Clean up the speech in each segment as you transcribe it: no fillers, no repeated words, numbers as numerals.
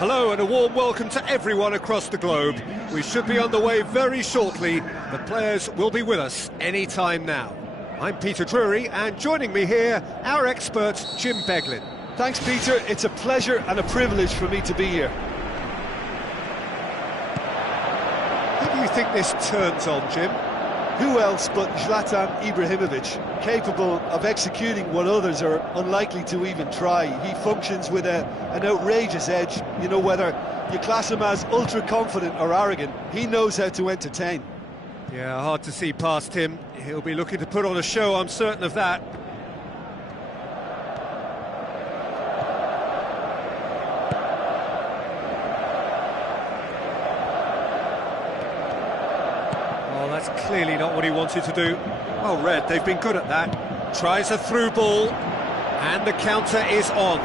Hello and a warm welcome to everyone across the globe. We should be on the way very shortly. The players will be with us any time now. I'm Peter Drury, and joining me here, our expert, Jim Beglin. Thanks, Peter. It's a pleasure and a privilege for me to be here. Who do you think this turns on, Jim? Who else but Zlatan Ibrahimovic, capable of executing what others are unlikely to even try. He functions with an outrageous edge. You know, whether you class him as ultra-confident or arrogant, he knows how to entertain. Yeah, hard to see past him. He'll be looking to put on a show, I'm certain of that. That's clearly not what he wanted to do. Well read, they've been good at that. Tries a through ball, and the counter is on.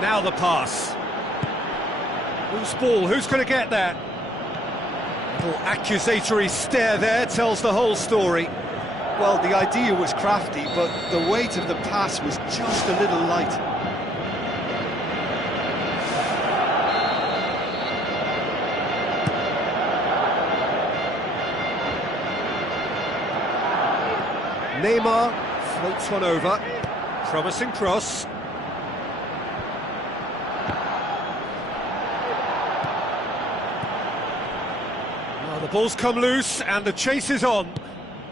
Now the pass. Whose ball? Who's going to get that? Little accusatory stare there tells the whole story. Well, the idea was crafty, but the weight of the pass was just a little light. Neymar floats one over, promising cross. Now the ball's come loose and the chase is on.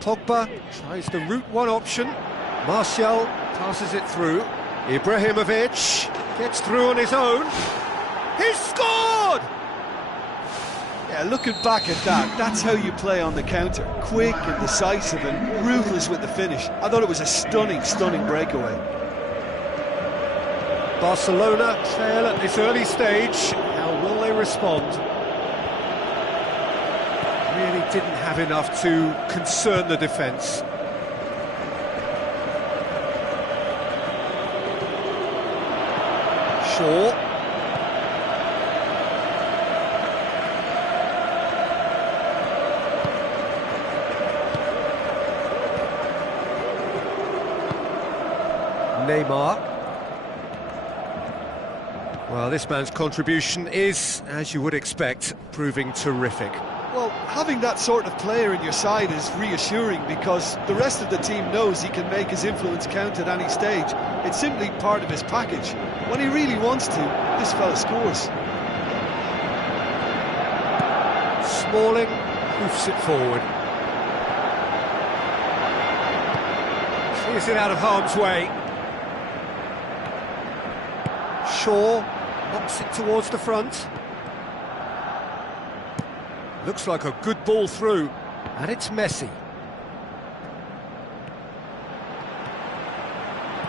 Pogba tries the route one option. Martial passes it through. Ibrahimovic gets through on his own. He's scored! Yeah, looking back at that, that's how you play on the counter. Quick and decisive and ruthless with the finish. I thought it was a stunning, stunning breakaway. Barcelona trail at this early stage. How will they respond? Really didn't have enough to concern the defence. Shaw. Neymar. Well, this man's contribution is, as you would expect, proving terrific. Well, having that sort of player in your side is reassuring because the rest of the team knows he can make his influence count at any stage. It's simply part of his package. When he really wants to, this fella scores. Smalling hoofs it forward. Clears it out of harm's way. Shaw knocks it towards the front. Looks like a good ball through, and it's Messi.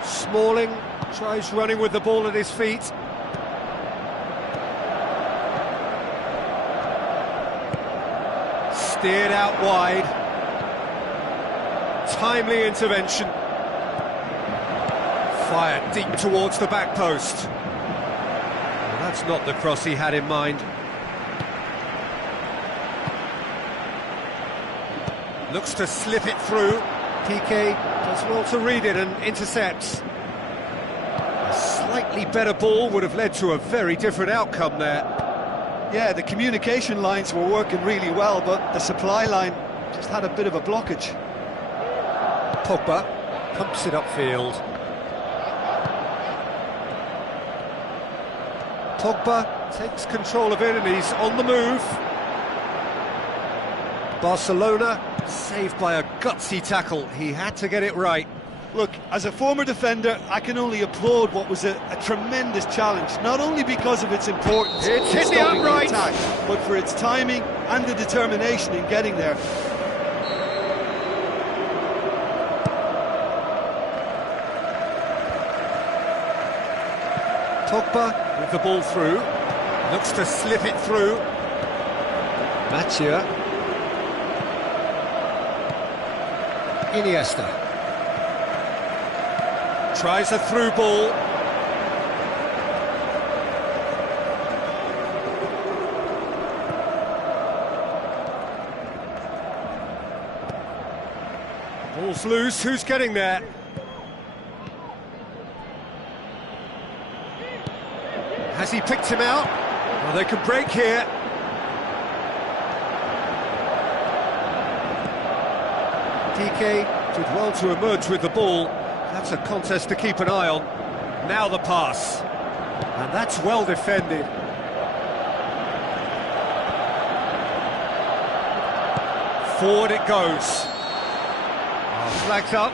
Smalling tries running with the ball at his feet. Steered out wide. Timely intervention. Fired deep towards the back post. That's not the cross he had in mind. Looks to slip it through. PK does well to read it and intercepts. A slightly better ball would have led to a very different outcome there. Yeah, the communication lines were working really well, but the supply line just had a bit of a blockage. Pogba pumps it upfield. Pogba takes control of it and he's on the move. Barcelona saved by a gutsy tackle. He had to get it right. Look, as a former defender, I can only applaud what was a tremendous challenge, not only because of its importance It's in hit the stopping the upright, attack, but for its timing and the determination in getting there. Pogba with the ball through, looks to slip it through. Mathieu. Iniesta. Tries a through ball. Ball's loose, who's getting there? Has he picked him out? Well, they can break here. PK did well to emerge with the ball. That's a contest to keep an eye on. Now the pass. And that's well defended. Forward it goes. Flagged up.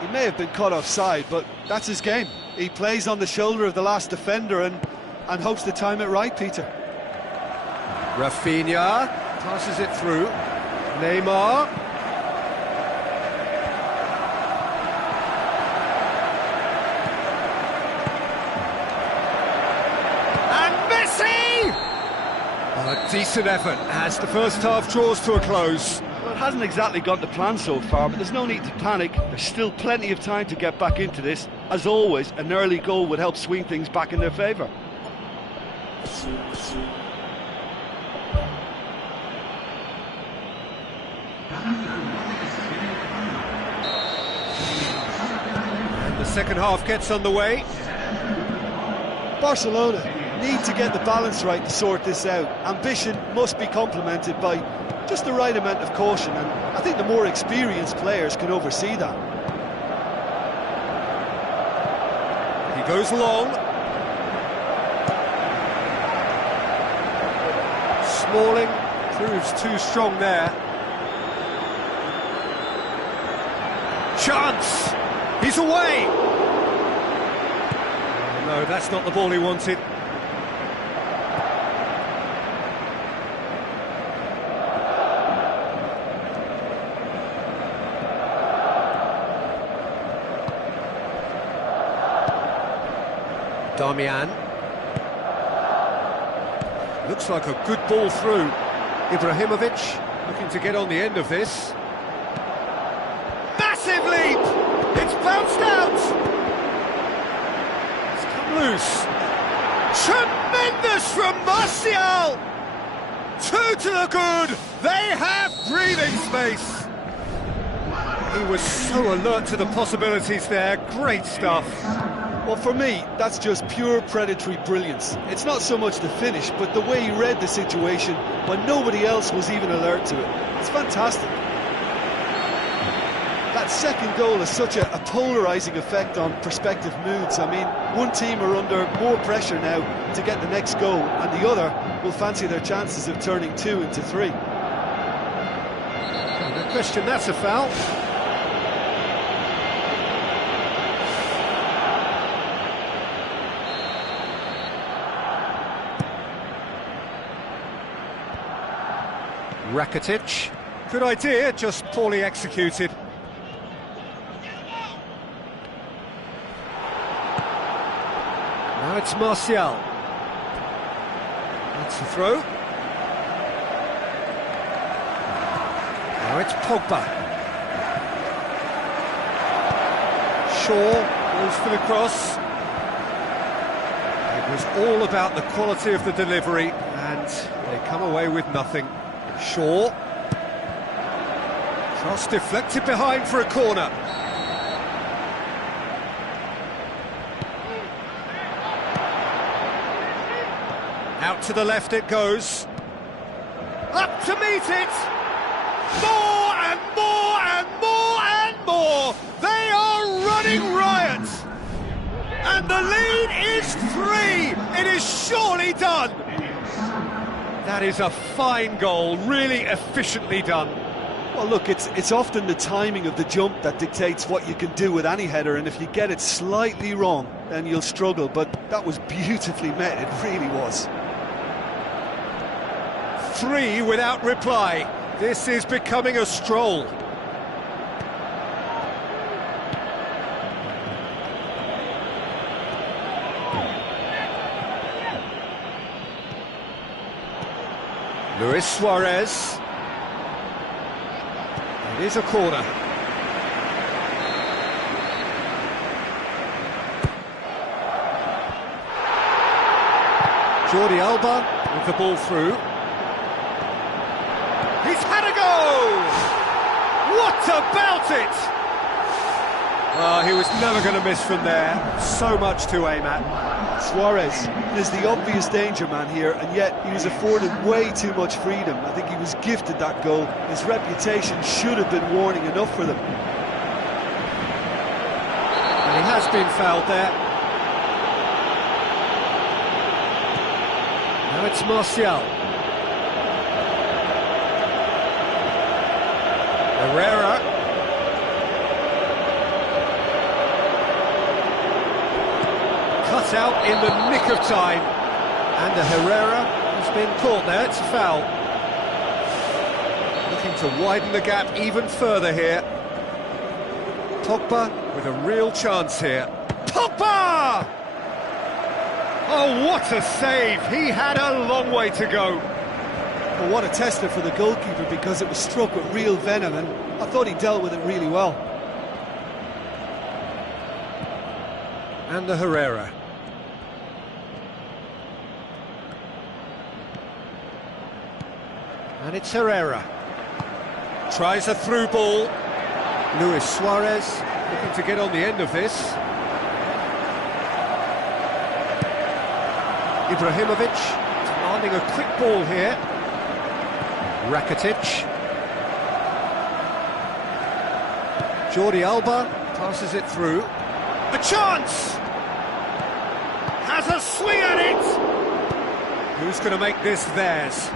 He may have been caught offside, but that's his game. He plays on the shoulder of the last defender and hopes to time it right, Peter. Rafinha passes it through. Neymar. And Messi! A decent effort as the first half draws to a close. Well, it hasn't exactly gone to plan so far, but there's no need to panic. There's still plenty of time to get back into this. As always, an early goal would help swing things back in their favour. And the second half gets underway. Barcelona need to get the balance right to sort this out. Ambition must be complemented by just the right amount of caution, and I think the more experienced players can oversee that. He goes long. Smalling proves too strong there. Chance! He's away! Oh, no, that's not the ball he wanted. Darmian. Looks like a good ball through. Ibrahimovic looking to get on the end of this. Massive leap! It's bounced out! It's come loose. Tremendous from Martial! Two to the good! They have breathing space! He was so alert to the possibilities there. Great stuff. Well, for me, that's just pure predatory brilliance. It's not so much the finish, but the way he read the situation when nobody else was even alert to it. It's fantastic. That second goal has such a polarising effect on prospective moods. I mean, one team are under more pressure now to get the next goal, and the other will fancy their chances of turning 2 into 3. No question, that's a foul. Rakitic. Good idea, just poorly executed. Now it's Martial. That's a throw. Now it's Pogba. Shaw goes for the cross. It was all about the quality of the delivery, and they come away with nothing. Shaw. Cross deflected behind for a corner. Out to the left it goes. Up to meet it! More and more and more and more! They are running riot! And the lead is 3! It is surely done! That is a fine goal, really efficiently done. Well, look, it's often the timing of the jump that dictates what you can do with any header, and if you get it slightly wrong, then you'll struggle, but that was beautifully met, it really was. 3 without reply. This is becoming a stroll. Luis Suarez. It is a corner. Jordi Alba with the ball through. He's had a go! What about it? Oh, he was never going to miss from there. So much to aim at. Suarez is the obvious danger man here, and yet he was afforded way too much freedom. I think he was gifted that goal. His reputation should have been warning enough for them. And he has been fouled there. Now it's Martial. Herrera. Cut out in the nick of time. And Herrera has been caught there. It's a foul. Looking to widen the gap even further here. Pogba with a real chance here. Pogba! Oh, what a save! He had a long way to go. Well, what a tester for the goalkeeper, because it was struck with real venom, and I thought he dealt with it really well. And the Herrera. And it's Herrera. Tries a through ball. Luis Suarez looking to get on the end of this. Ibrahimovic demanding a quick ball here. Rakitic. Jordi Alba passes it through. A chance! Has a swing at it! Who's going to make this theirs?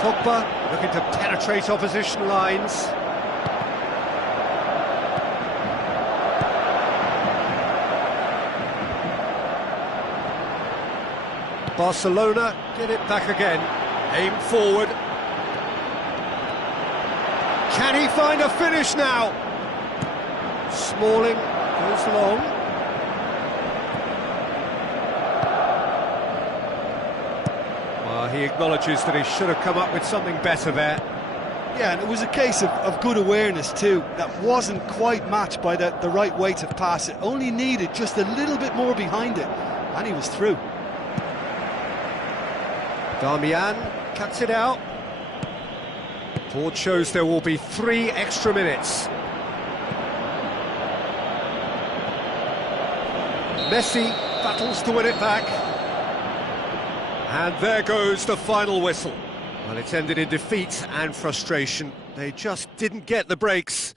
Pogba looking to penetrate opposition lines. Barcelona get it back again. Aim forward. Can he find a finish now? Smalling goes long. Well, he acknowledges that he should have come up with something better there. Yeah, and it was a case of good awareness too. That wasn't quite matched by the right weight of pass. It only needed just a little bit more behind it, and he was through. Darmian cuts it out. Board shows there will be 3 extra minutes. Messi battles to win it back. And there goes the final whistle. Well, it's ended in defeat and frustration. They just didn't get the breaks.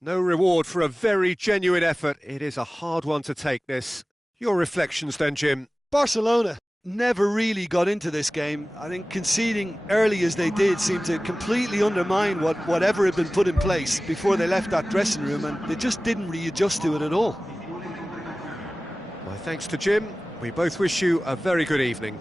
No reward for a very genuine effort. It is a hard one to take, this. Your reflections then, Jim? Barcelona never really got into this game. I think conceding early as they did seemed to completely undermine whatever had been put in place before they left that dressing room, and they just didn't readjust to it at all. My thanks to Jim. We both wish you a very good evening.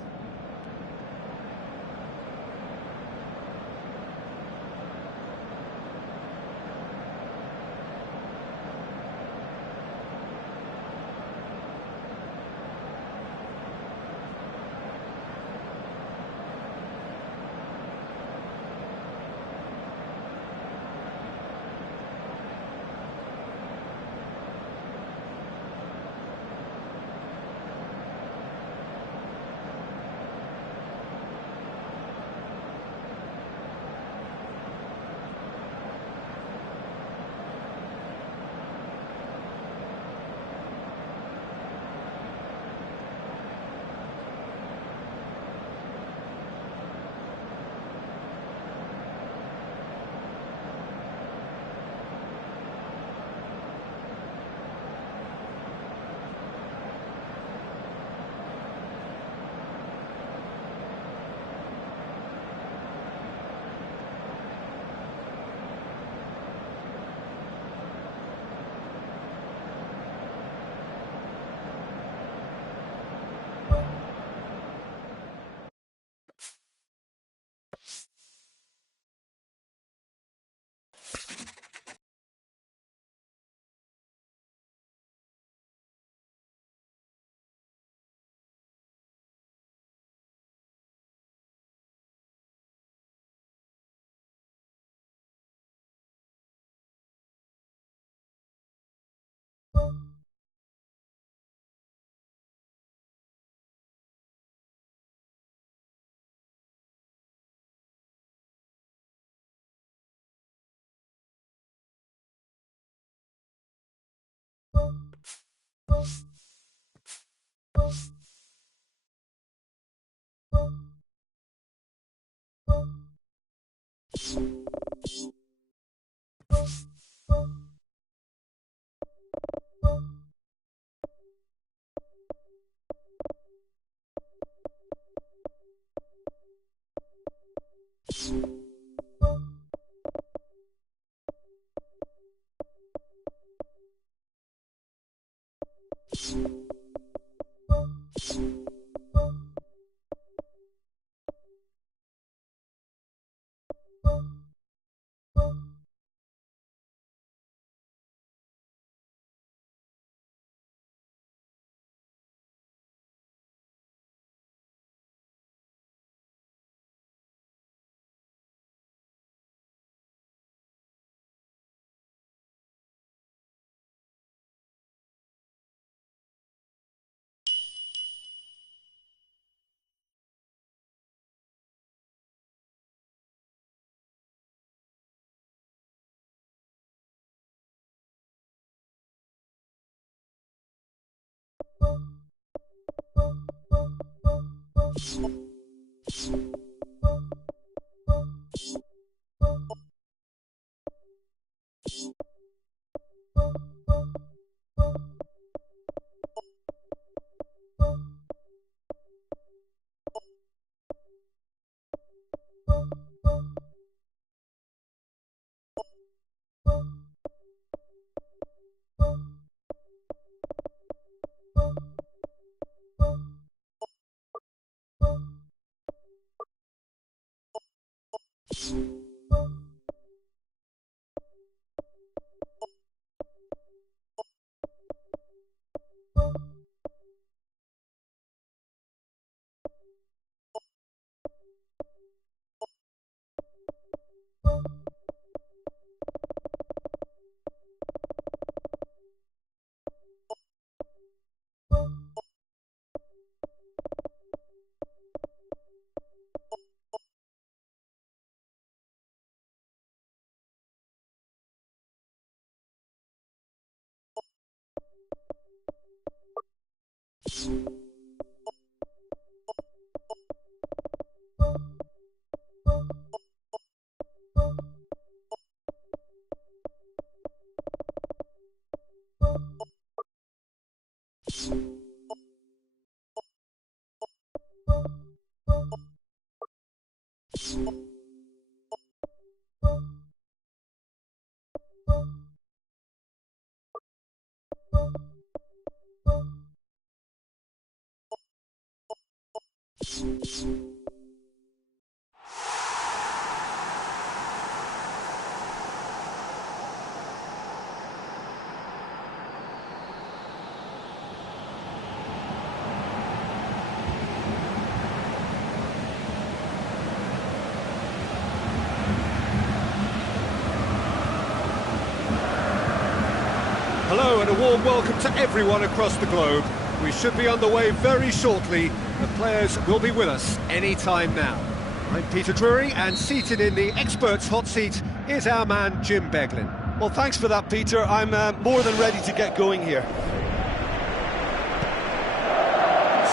Hello and a warm welcome to everyone across the globe. We should be underway very shortly. The players will be with us any time now. I'm Peter Drury, and seated in the experts' hot seat is our man Jim Beglin. Well, thanks for that, Peter. I'm more than ready to get going here.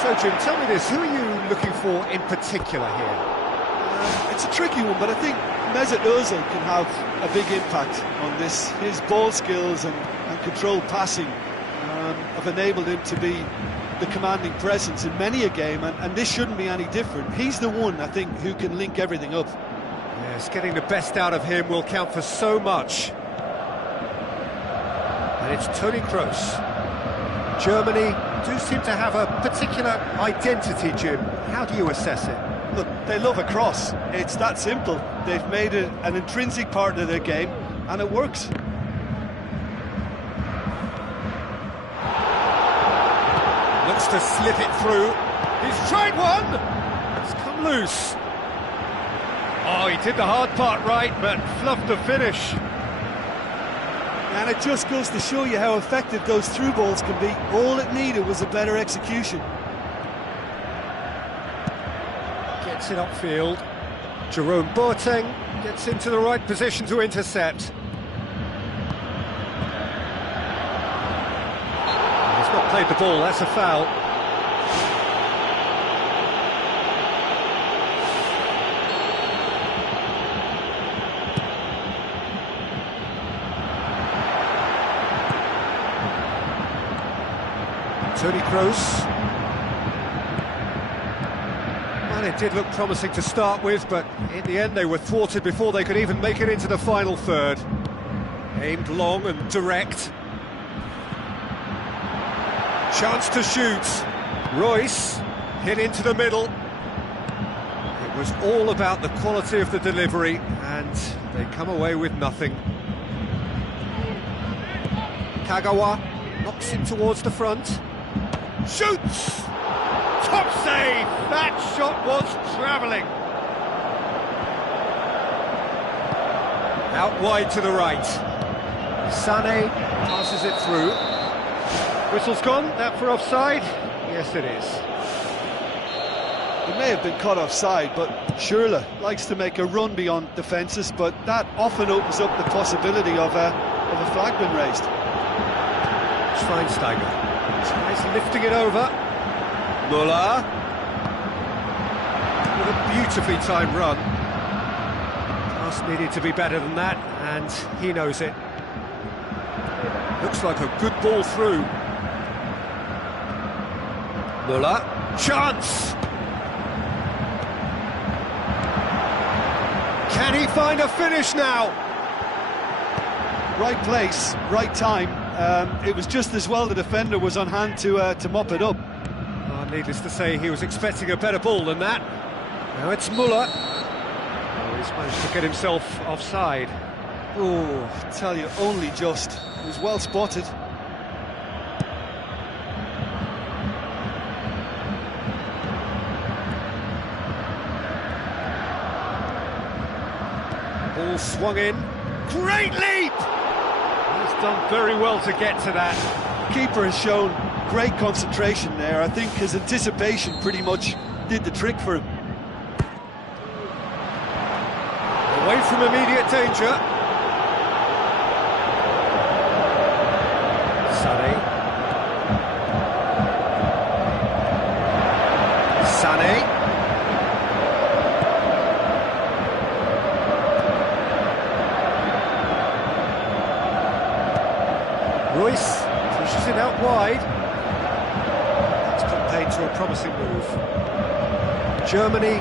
So, Jim, tell me this, who are you looking for in particular here? It's a tricky one, but I think Mesut Ozil can have a big impact on this. His ball skills and controlled passing have enabled him to be the commanding presence in many a game, and this shouldn't be any different. He's the one, I think, who can link everything up. Yes, getting the best out of him will count for so much. And it's Toni Kroos. Germany do seem to have a particular identity, Jim. How do you assess it? Look, they love a cross. It's that simple. They've made it an intrinsic part of their game. and it works. Looks to slip it through. He's tried one! It's come loose. Oh, he did the hard part right, but fluffed the finish. And it just goes to show you how effective those through balls can be. All it needed was a better execution. Gets it upfield. Jerome Boateng gets into the right position to intercept. He's not played the ball, that's a foul. Toni Kroos. Well, it did look promising to start with, but in the end they were thwarted before they could even make it into the final third. Aimed long and direct. Chance to shoot. Royce hit into the middle. It was all about the quality of the delivery, and they come away with nothing. Kagawa knocks it towards the front. Shoots! Top save! That shot was travelling. Out wide to the right. Sané passes it through. Whistle's gone, that for offside? Yes, it is. It may have been cut offside, but Schürrle likes to make a run beyond defences, but that often opens up the possibility of a flag being raised. Schweinsteiger tries lifting it over. Müller with a beautifully timed run. Pass needed to be better than that, and he knows it. Looks like a good ball through. Müller, chance! Can he find a finish now? Right place, right time. It was just as well the defender was on hand to mop it up. Oh, needless to say, he was expecting a better ball than that. Now it's Müller. Oh, he's managed to get himself offside. Oh, I tell you, only just. It was well spotted. Ball swung in. Great leap! He's done very well to get to that. Keeper has shown great concentration there. I think his anticipation pretty much did the trick for him. Away from immediate danger. Sané. Royce pushes it out wide. That's put paid to a promising move. Germany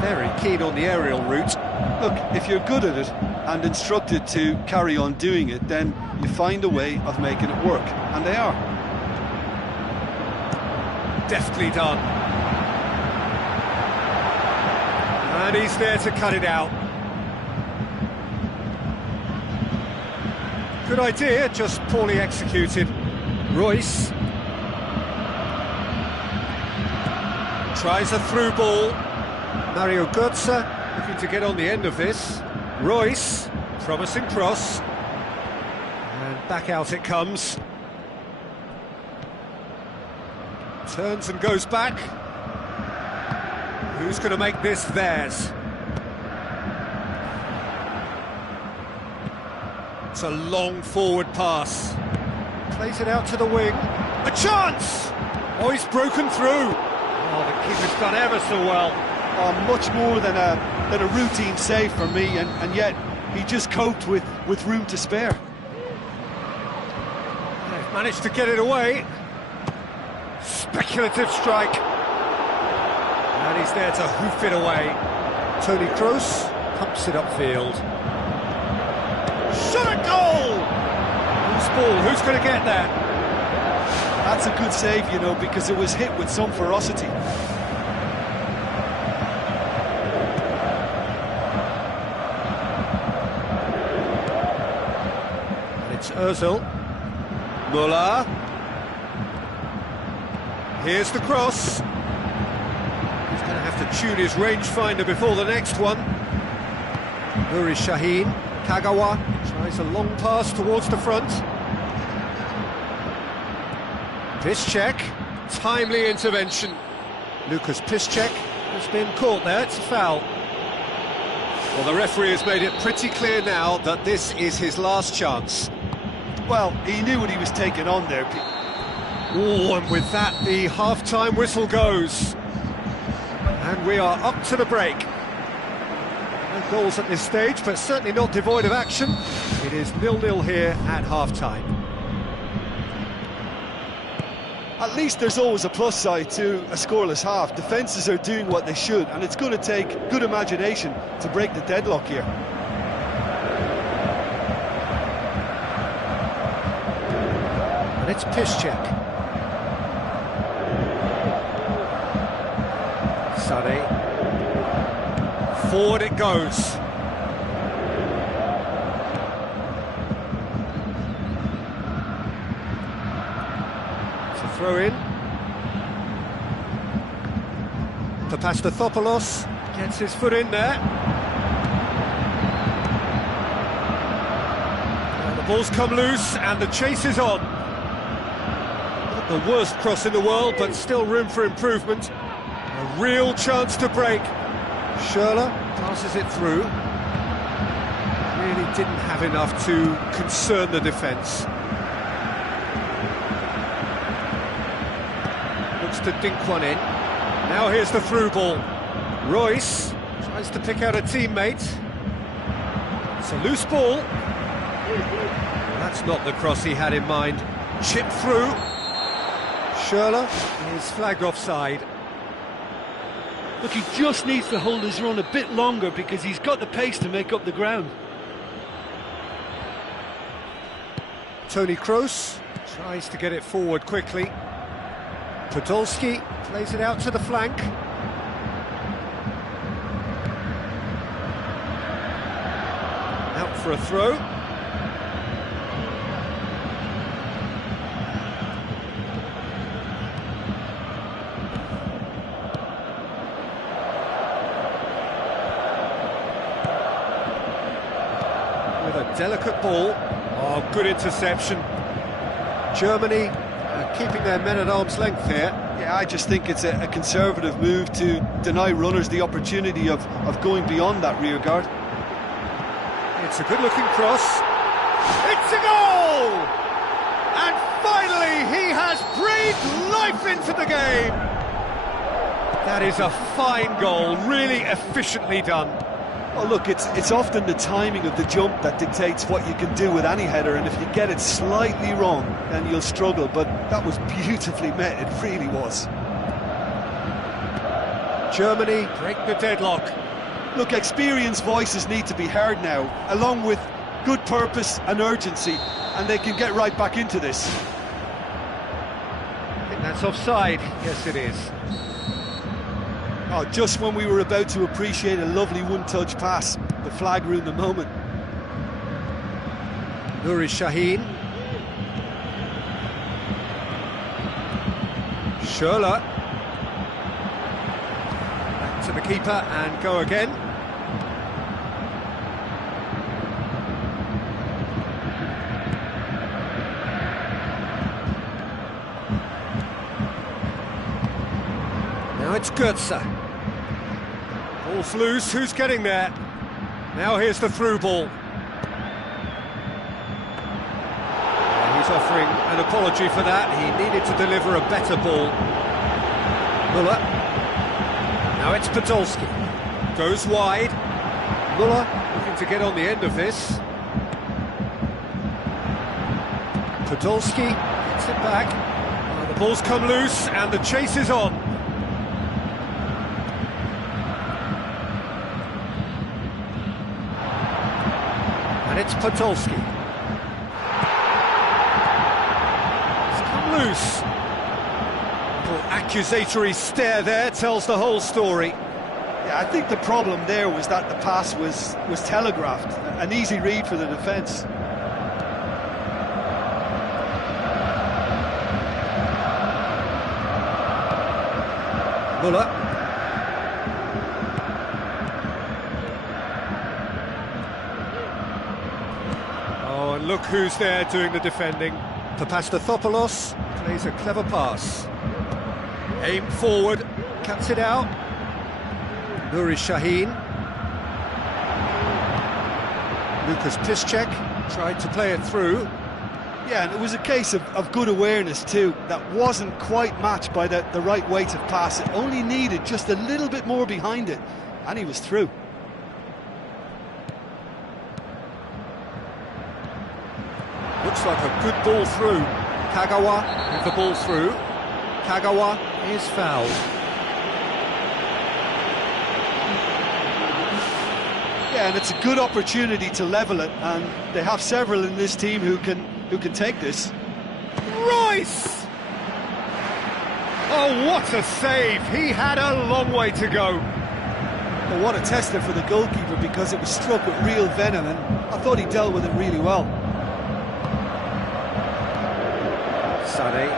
very keen on the aerial route. Look, if you're good at it and instructed to carry on doing it, then you find a way of making it work, and they are. Deftly done. And he's there to cut it out. Good idea, just poorly executed. Royce tries a through ball. Mario Götze looking to get on the end of this. Royce, promising cross. And back out it comes. Turns and goes back. Who's going to make this theirs? It's a long forward pass. Plays it out to the wing. A chance! Oh, he's broken through. Oh, the keeper's done ever so well. Much more than a routine save for me, and yet he just coped with room to spare. They've managed to get it away. Speculative strike. And he's there to hoof it away. Toni Kroos pumps it upfield. Shot at goal! Who's ball? Who's going to get that? That's a good save, you know, because it was hit with some ferocity. It's Ozil. Muller. Here's the cross. He's going to have to tune his rangefinder before the next one. Nuri Sahin. Kagawa tries a long pass towards the front. Piszczek. Timely intervention. Lucas Piszczek has been caught there. It's a foul. Well, the referee has made it pretty clear now that this is his last chance. Well, he knew what he was taking on there. Oh, and with that, the half-time whistle goes. And we are up to the break. No goals at this stage, but certainly not devoid of action. It is 0-0 here at half-time. At least there's always a plus side to a scoreless half. Defences are doing what they should, and it's going to take good imagination to break the deadlock here. And it's Piszczek. Sade. Forward it goes. It's a throw in. Papastathopoulos gets his foot in there. And the ball's come loose and the chase is on. Not the worst cross in the world, but still room for improvement. A real chance to break. Schürrle passes it through. Really didn't have enough to concern the defence. Looks to dink one in. Now here's the through ball. Royce tries to pick out a teammate. It's a loose ball. That's not the cross he had in mind. Chip through. Schürrle is flagged offside. Look, he just needs to hold his run a bit longer because he's got the pace to make up the ground. Toni Kroos tries to get it forward quickly. Podolski plays it out to the flank. Out for a throw. With a delicate ball. Oh, good interception. Germany keeping their men at arm's length here. Yeah, I just think it's a conservative move to deny runners the opportunity of going beyond that rear guard. It's a good-looking cross. It's a goal! And finally, he has breathed life into the game. That is a fine goal, really efficiently done. Oh, look, it's often the timing of the jump that dictates what you can do with any header, and if you get it slightly wrong, then you'll struggle, but that was beautifully met, it really was. Germany break the deadlock. Look, experienced voices need to be heard now, along with good purpose and urgency, and they can get right back into this. I think that's offside. Yes, it is. Oh, just when we were about to appreciate a lovely one-touch pass, the flag ruined the moment. Nuri Sahin. Schürrle. Back to the keeper and go again. Now it's Götze. Ball's loose, who's getting there? Now here's the through ball. He's offering an apology for that. He needed to deliver a better ball. Muller. Now it's Podolski. Goes wide. Muller looking to get on the end of this. Podolski gets it back. The ball's come loose and the chase is on. And it's Podolski. It's come loose. Little accusatory stare there tells the whole story. Yeah, I think the problem there was that the pass was telegraphed. An easy read for the defence. Muller. Oh, and look who's there doing the defending. Papastathopoulos plays a clever pass. Aim forward, cuts it out. Nuri Sahin. Lucas Piszczek tried to play it through. Yeah, and it was a case of good awareness too. That wasn't quite matched by the right weight of pass. It only needed just a little bit more behind it, and he was through. Looks like a good ball through. Kagawa with the ball through. Kagawa is fouled. Yeah, and it's a good opportunity to level it, and they have several in this team who can take this. Royce! Oh, what a save! He had a long way to go. Well, what a tester for the goalkeeper, because it was struck with real venom, and I thought he dealt with it really well. Sané.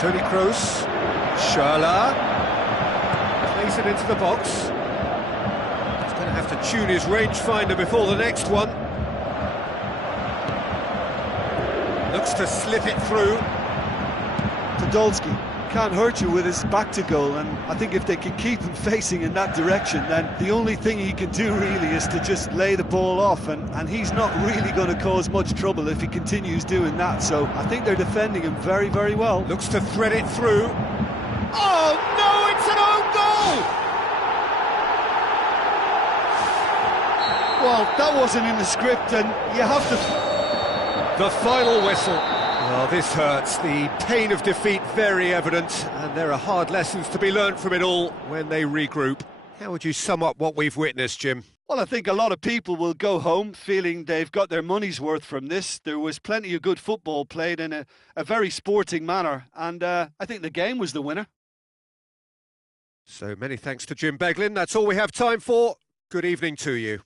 Toni Kroos. Schürrle. Plays it into the box. He's going to have to tune his rangefinder before the next one. Looks to slip it through. Podolski can't hurt you with his back to goal, and I think if they can keep him facing in that direction, then the only thing he can do really is to just lay the ball off, and he's not really going to cause much trouble if he continues doing that. So I think they're defending him very, very well. Looks to thread it through. Oh no, it's an own goal! Well, that wasn't in the script, and you have to... The final whistle. Oh, this hurts. The pain of defeat very evident, and there are hard lessons to be learned from it all when they regroup. How would you sum up what we've witnessed, Jim? Well, I think a lot of people will go home feeling they've got their money's worth from this. There was plenty of good football played in a very sporting manner, and I think the game was the winner. So many thanks to Jim Beglin. That's all we have time for. Good evening to you.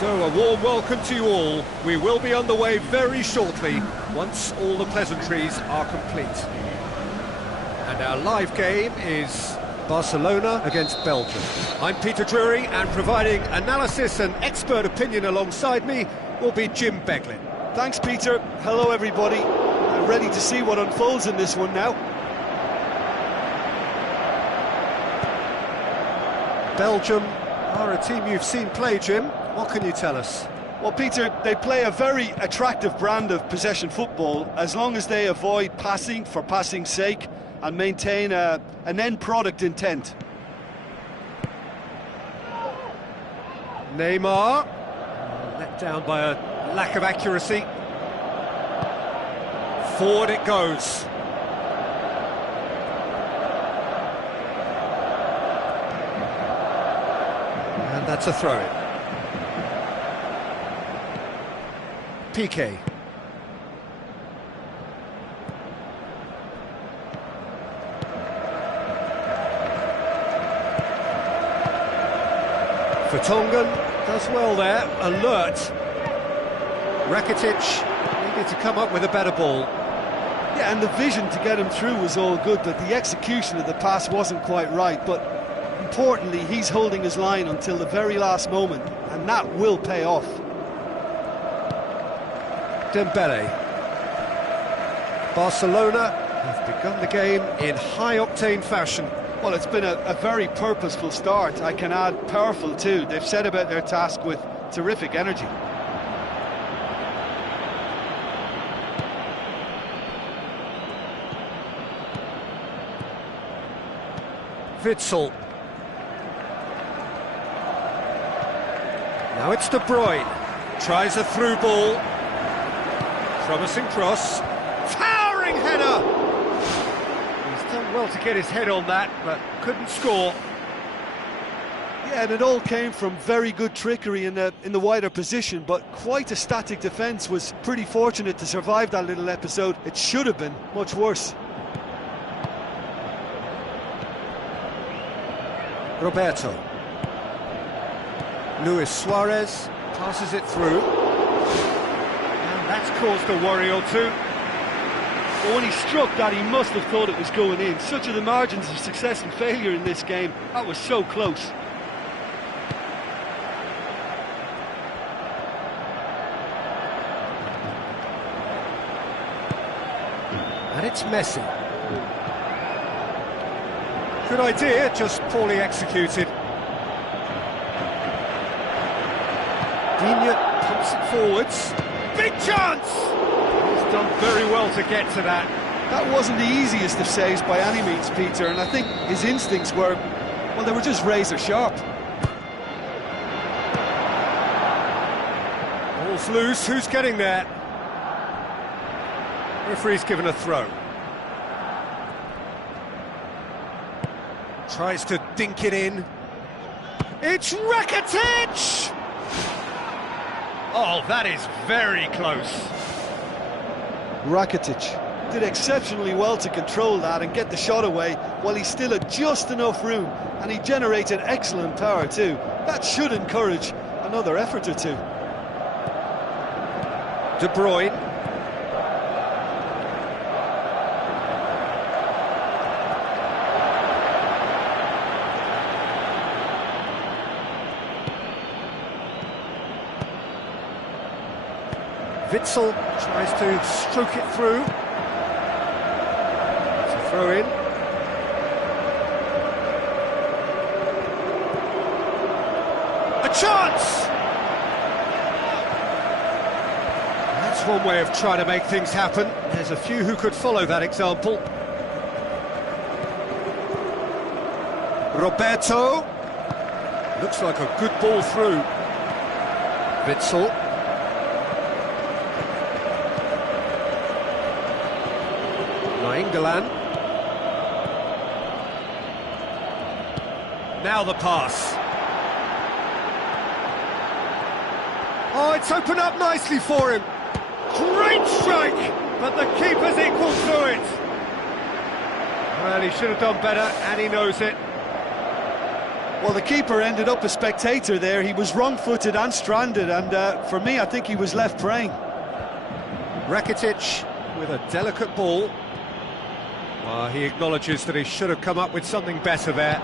So, a warm welcome to you all. We will be on the way very shortly, once all the pleasantries are complete. And our live game is Barcelona against Belgium. I'm Peter Drury, and providing analysis and expert opinion alongside me will be Jim Beglin. Thanks, Peter. Hello, everybody. I'm ready to see what unfolds in this one now. Belgium are a team you've seen play, Jim. What can you tell us? Well, Peter, they play a very attractive brand of possession football as long as they avoid passing for passing's sake and maintain an end product intent. Neymar, let down by a lack of accuracy. Forward it goes. And that's a throw-in. Piqué. Vertonghen does well there, alert. Rakitic needed to come up with a better ball. Yeah, and the vision to get him through was all good, but the execution of the pass wasn't quite right. But importantly, he's holding his line until the very last moment, and that will pay off. Dembele. Barcelona have begun the game in high-octane fashion. Well, it's been a very purposeful start. I can add powerful too. They've set about their task with terrific energy. Witsel. Now it's De Bruyne. Tries a through ball. Promising cross. Towering header! He's done well to get his head on that, but couldn't score. Yeah, and it all came from very good trickery in the wider position, but quite a static defence. Was pretty fortunate to survive that little episode. It should have been much worse. Roberto. Luis Suarez passes it through. And that's caused a worry or two. But when he struck that, he must have thought it was going in. Such are the margins of success and failure in this game. That was so close. And it's Messi. Good idea, just poorly executed. Digne pumps it forwards. Big chance! He's done very well to get to that. That wasn't the easiest of saves by any means, Peter, and I think his instincts were, well, they were just razor sharp. Ball's loose, who's getting there? Referee's given a throw. Tries to dink it in. It's Rakitic! Oh, that is very close. Rakitic did exceptionally well to control that and get the shot away while he still had just enough room, and he generated excellent power too. That should encourage another effort or two. De Bruyne. Witsel tries to stroke it through. It's a throw in. A chance! That's one way of trying to make things happen. There's a few who could follow that example. Roberto. Looks like a good ball through. Witsel. Nainggolan. Now the pass. Oh, it's opened up nicely for him. Great strike, but the keeper's equal to it. Well, he should have done better, and he knows it. Well, the keeper ended up a spectator there. He was wrong-footed and stranded, and for me, I think he was left praying. Rakitic with a delicate ball. He acknowledges that he should have come up with something better there.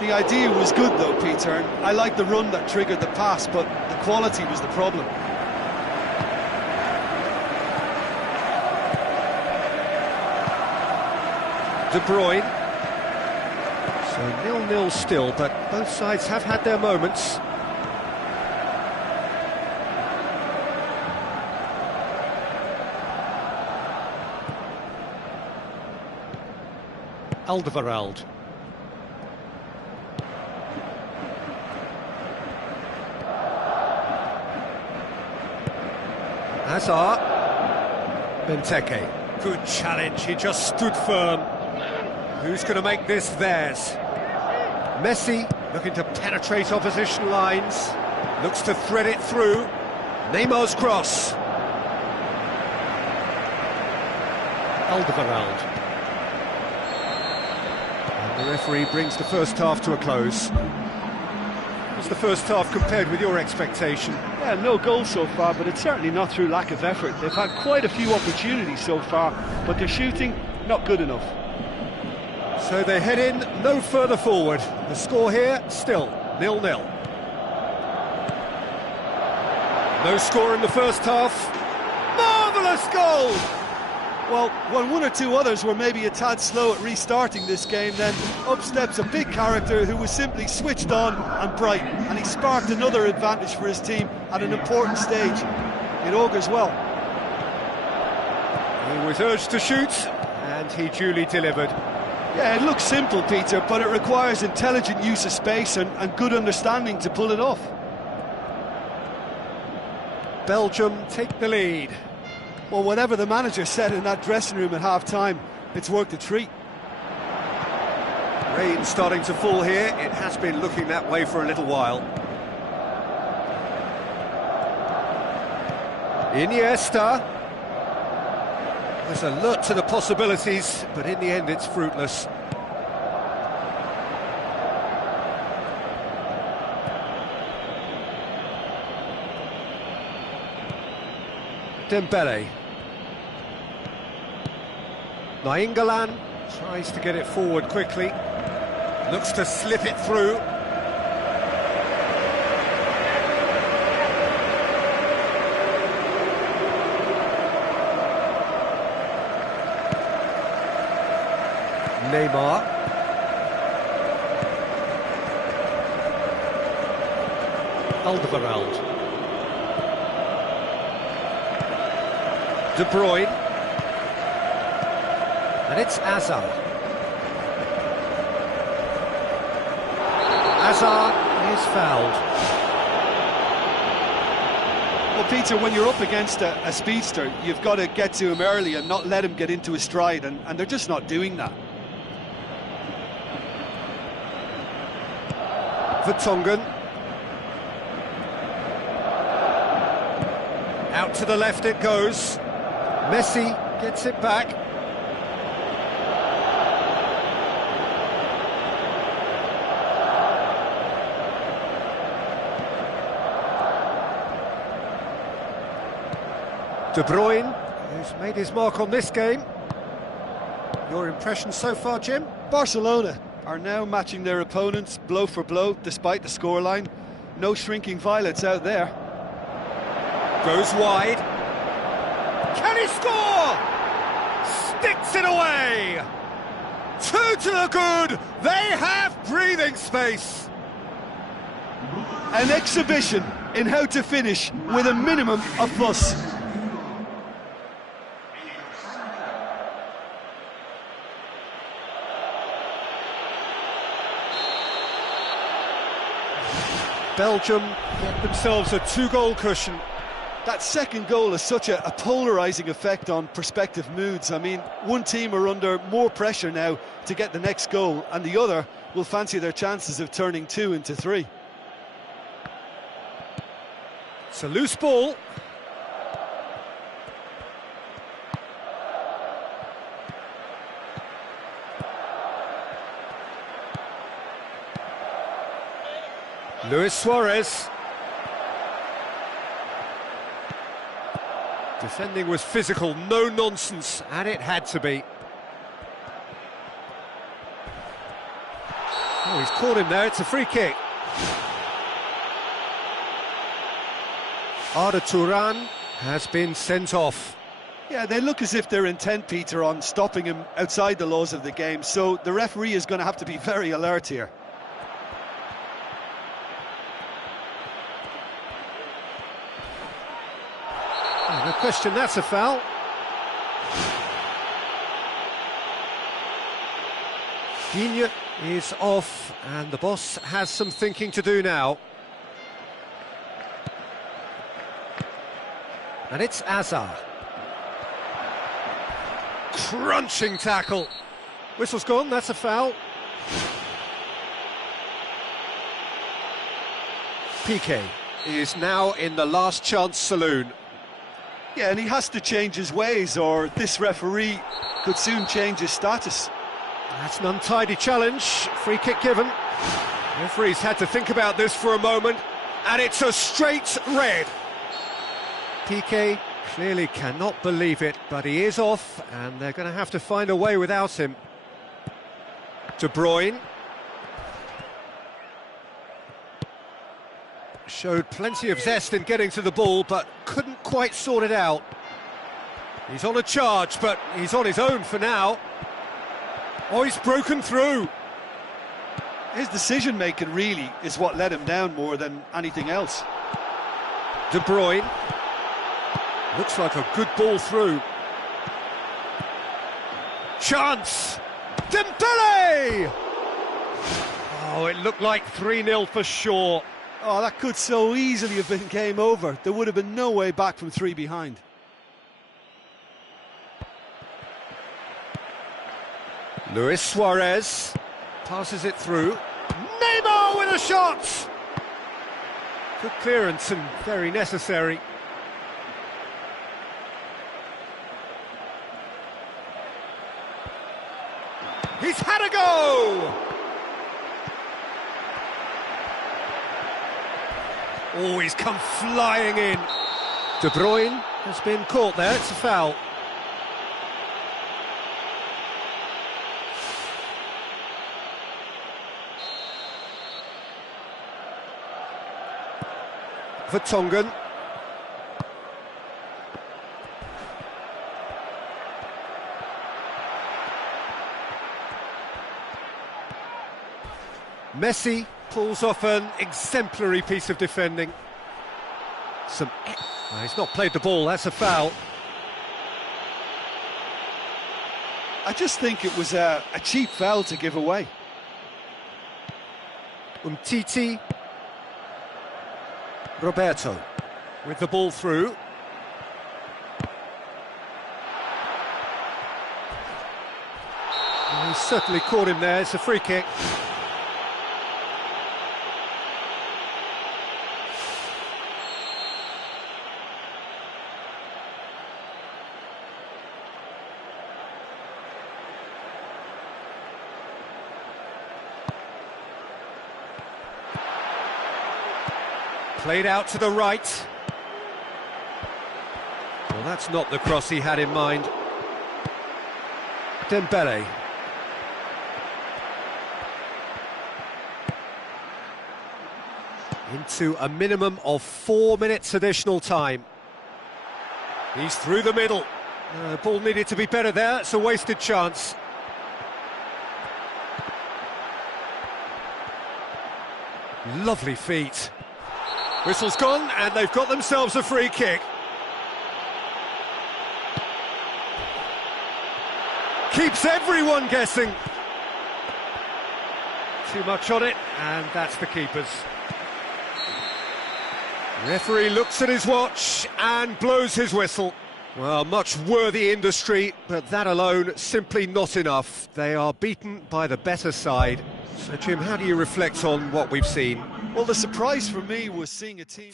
The idea was good though, Peter, and I like the run that triggered the pass, but the quality was the problem. De Bruyne. So 0-0 still, but both sides have had their moments. Alderweireld. Hazard. Benteke. Good challenge, he just stood firm. Who's going to make this theirs? Messi looking to penetrate opposition lines. Looks to thread it through. Neymar's cross. Alderweireld. And the referee brings the first half to a close. What's the first half compared with your expectation? Yeah, no goals so far, but it's certainly not through lack of effort. They've had quite a few opportunities so far, but their shooting, not good enough. So they head in no further forward. The score here, still 0-0. No score in the first half. Marvellous goal! Well, when one or two others were maybe a tad slow at restarting this game, then up steps a big character who was simply switched on and bright, and he sparked another advantage for his team at an important stage. It augurs well. He was urged to shoot, and he duly delivered. Yeah, it looks simple, Peter, but it requires intelligent use of space and good understanding to pull it off. Belgium take the lead. Well, whatever the manager said in that dressing room at half-time, it's worked a treat. Rain starting to fall here. It has been looking that way for a little while. Iniesta. There's alert to the possibilities, but in the end it's fruitless. Dembele. Nainggolan tries to get it forward quickly. Looks to slip it through. Neymar. Alderweireld. De Bruyne. And it's Hazard. Hazard is fouled. Well, Peter, when you're up against a speedster, you've got to get to him early and not let him get into his stride, and they're just not doing that. Vertonghen. Out to the left it goes. Messi gets it back. De Bruyne, who's made his mark on this game. Your impression so far, Jim? Barcelona are now matching their opponents blow for blow, despite the scoreline. No shrinking violets out there. Goes wide. Can he score? Sticks it away. 2 to the good. They have breathing space. An exhibition in how to finish with a minimum of fuss. Belgium get themselves a 2-goal cushion. That second goal has such a polarising effect on prospective moods. I mean, one team are under more pressure now to get the next goal, and the other will fancy their chances of turning 2 into 3. It's a loose ball. Luis Suarez. Defending was physical, no nonsense, and it had to be. Oh, he's caught him there, it's a free kick. Arda Turan has been sent off. Yeah, they look as if they're intent, Peter, on stopping him outside the laws of the game, so the referee is going to have to be very alert here. Oh, no question, that's a foul. Digne is off, and the boss has some thinking to do now. And it's Azar. Crunching tackle. Whistle's gone, that's a foul. Piqué is now in the last chance saloon. Yeah, and he has to change his ways, or this referee could soon change his status. That's an untidy challenge. Free kick given. Referee's had to think about this for a moment, and it's a straight red. Piqué clearly cannot believe it, but he is off, and they're going to have to find a way without him. De Bruyne. Showed plenty of zest in getting to the ball, but couldn't quite sort it out. He's on a charge, but he's on his own for now. Oh, he's broken through. His decision-making really is what let him down more than anything else. De Bruyne. Looks like a good ball through. Chance! Dembele! Oh, it looked like 3-0 for sure. Oh, that could so easily have been game over. There would have been no way back from 3 behind. Luis Suarez passes it through. Neymar with a shot! Good clearance and very necessary. He's had a go! Oh, he's come flying in. De Bruyne has been caught there, it's a foul. Vertonghen. Messi pulls off an exemplary piece of defending. He's not played the ball, that's a foul. I just think it was a cheap foul to give away. Umtiti. Roberto with the ball through. Well, he's certainly caught him there, it's a free kick. Played out to the right. Well, that's not the cross he had in mind. Dembele. Into a minimum of 4 minutes additional time. He's through the middle. Ball needed to be better there, it's a wasted chance. Lovely feet. Whistle's gone, and they've got themselves a free kick. Keeps everyone guessing. Too much on it, and that's the keeper's. Referee looks at his watch and blows his whistle. Well, much worthy industry, but that alone simply not enough. They are beaten by the better side. So, Jim, how do you reflect on what we've seen? Well, the surprise for me was seeing a team...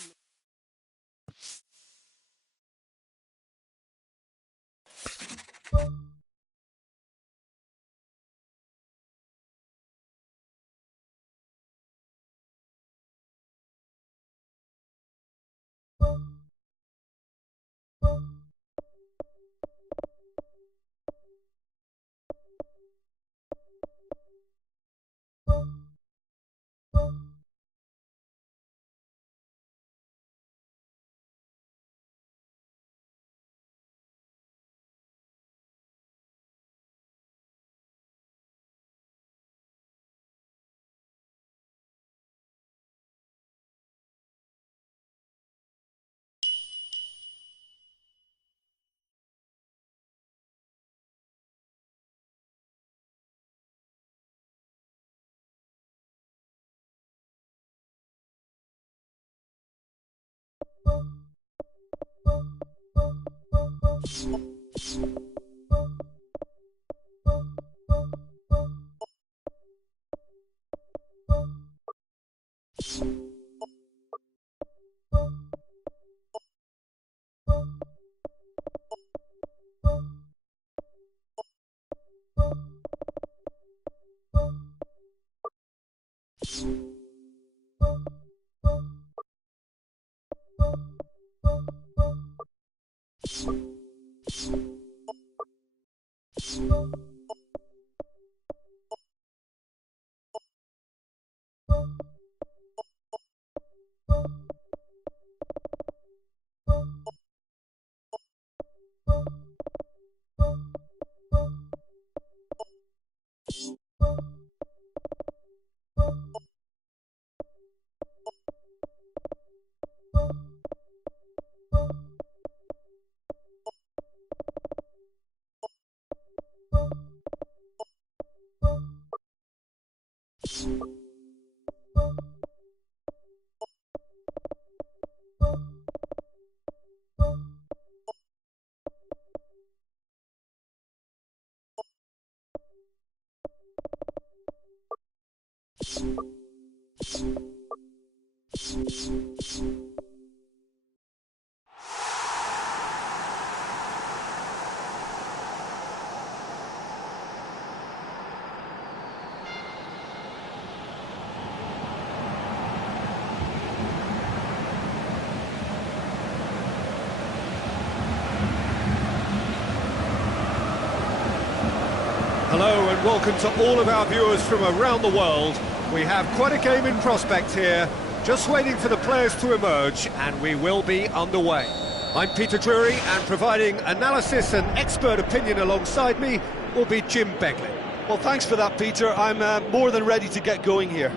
Hello and welcome to all of our viewers from around the world. We have quite a game in prospect here, just waiting for the players to emerge, and we will be underway. I'm Peter Drury, and providing analysis and expert opinion alongside me will be Jim Beglin. Well, thanks for that, Peter. I'm more than ready to get going here.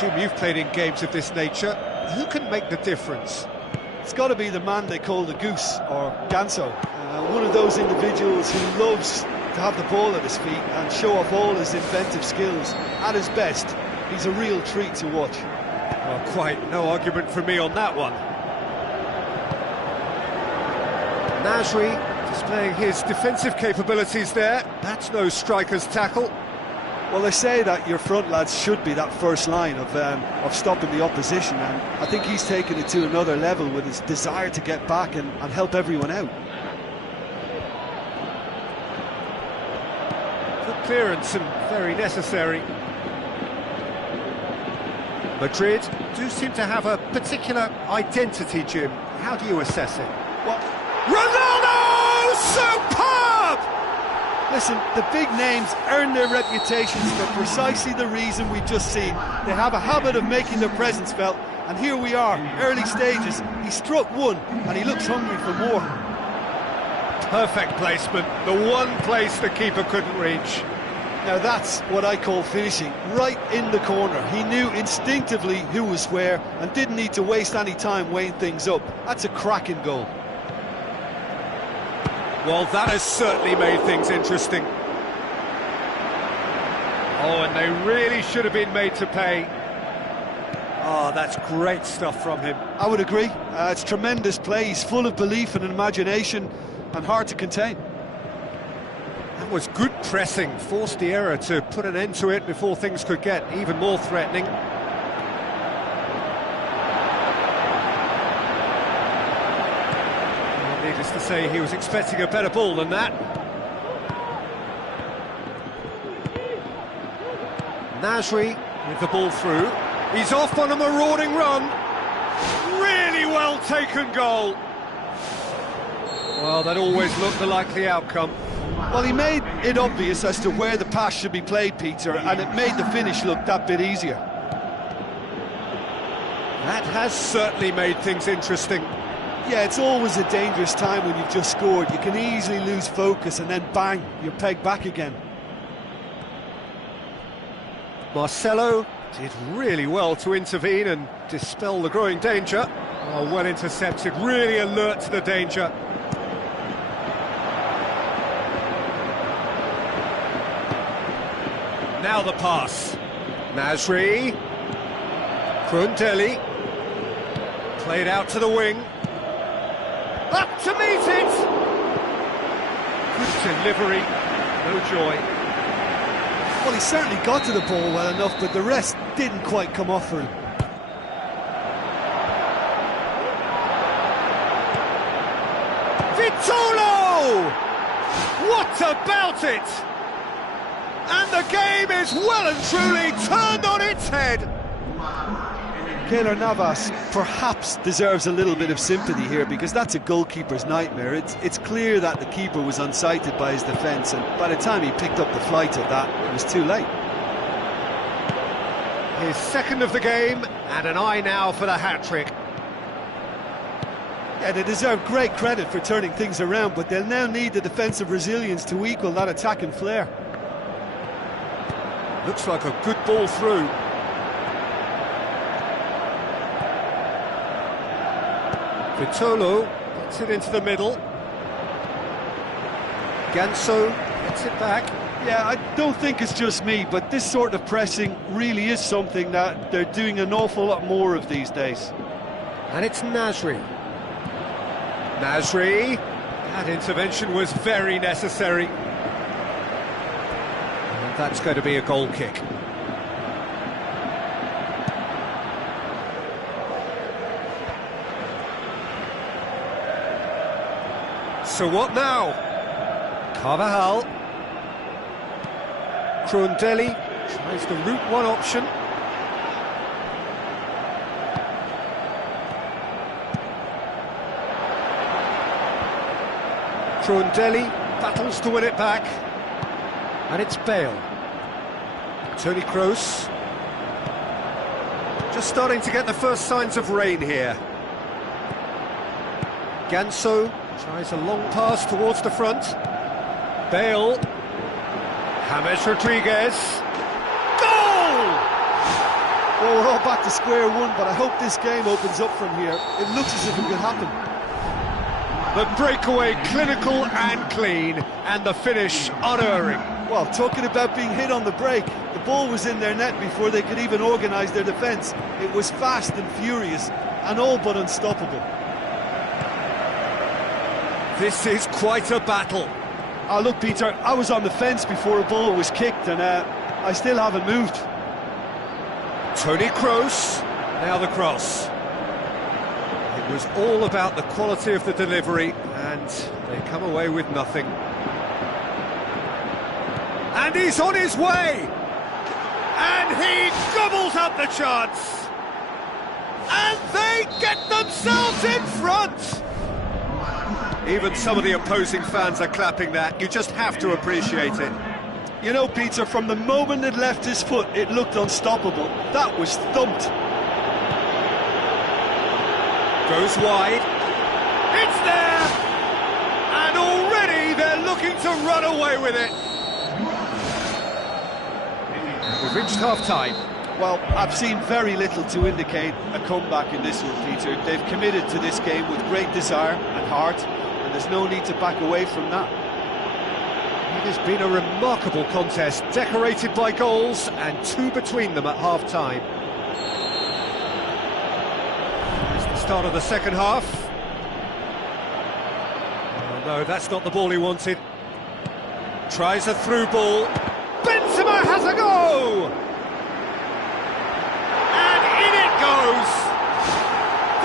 Jim, you've played in games of this nature. Who can make the difference? It's got to be the man they call the Goose, or Ganso. One of those individuals who loves to have the ball at his feet and show off all his inventive skills. At his best, he's a real treat to watch. Well, quite no argument from me on that one. Nasri displaying his defensive capabilities there. That's no striker's tackle. Well, they say that your front lads should be that first line of stopping the opposition, and I think he's taken it to another level with his desire to get back and help everyone out. Good clearance and very necessary. Madrid do seem to have a particular identity, Jim. How do you assess it? Well, Ronaldo! Superb! listen, the big names earn their reputations for precisely the reason we've just seen. They have a habit of making their presence felt, and here we are, early stages. He struck one, and he looks hungry for more. Perfect placement, the one place the keeper couldn't reach. Now that's what I call finishing, right in the corner. He knew instinctively who was where and didn't need to waste any time weighing things up. That's a cracking goal. Well, that has certainly made things interesting. Oh, and they really should have been made to pay. Oh, that's great stuff from him. I would agree. It's tremendous play. He's full of belief and imagination and hard to contain. That was good pressing, forced the error to put an end to it before things could get even more threatening. Well, needless to say, he was expecting a better ball than that. Nasri with the ball through. He's off on a marauding run. Really well taken goal. Well, that always looked the likely outcome. Well, he made it obvious as to where the pass should be played, Peter, and it made the finish look that bit easier. That has certainly made things interesting. Yeah, it's always a dangerous time when you've just scored. You can easily lose focus and then bang, you're pegged back again. Marcelo did really well to intervene and dispel the growing danger. Oh, well intercepted, really alert to the danger. Now the pass. Nasri. Krundeli. Played out to the wing. Up to meet it! Good delivery, no joy. Well, he certainly got to the ball well enough, but the rest didn't quite come off for him. Vitolo! What about it? And the game is well and truly turned on its head. Keylor Navas perhaps deserves a little bit of sympathy here, because that's a goalkeeper's nightmare. It's clear that the keeper was unsighted by his defence, and by the time he picked up the flight of that, it was too late. His second of the game, and an eye now for the hat-trick. Yeah, they deserve great credit for turning things around, but they'll now need the defensive resilience to equal that attacking flair. Looks like a good ball through. Vitolo gets it into the middle. Ganso gets it back. Yeah, I don't think it's just me, but this sort of pressing really is something that they're doing an awful lot more of these days. And it's Nasri. Nasri, that intervention was very necessary. And that's going to be a goal kick. So what now? Carvajal. Krundeli tries the route one option. Krundeli battles to win it back. And it's Bale. Toni Kroos. Just starting to get the first signs of rain here. Ganso tries a long pass towards the front. Bale. James Rodriguez. Goal! Well, we're all back to square one, but I hope this game opens up from here. It looks as if it could happen. The breakaway clinical and clean, and the finish unerring. Well, talking about being hit on the break, the ball was in their net before they could even organise their defence. It was fast and furious, and all but unstoppable. This is quite a battle. Oh, look, Peter, I was on the fence before a ball was kicked, and I still haven't moved. Toni Kroos, now the cross. It was all about the quality of the delivery, and they come away with nothing. And he's on his way! And he gobbles up the chance! And they get themselves in front! Even some of the opposing fans are clapping that. You just have to appreciate it. You know, Peter, from the moment it left his foot, it looked unstoppable. That was thumped. Goes wide. It's there! And already they're looking to run away with it. We've reached half-time. Well, I've seen very little to indicate a comeback in this one, Peter. They've committed to this game with great desire and heart, and there's no need to back away from that. It has been a remarkable contest, decorated by goals, and two between them at half-time. It's the start of the second half. Oh no, that's not the ball he wanted. Tries a through ball. Benzema has a go! And in it goes!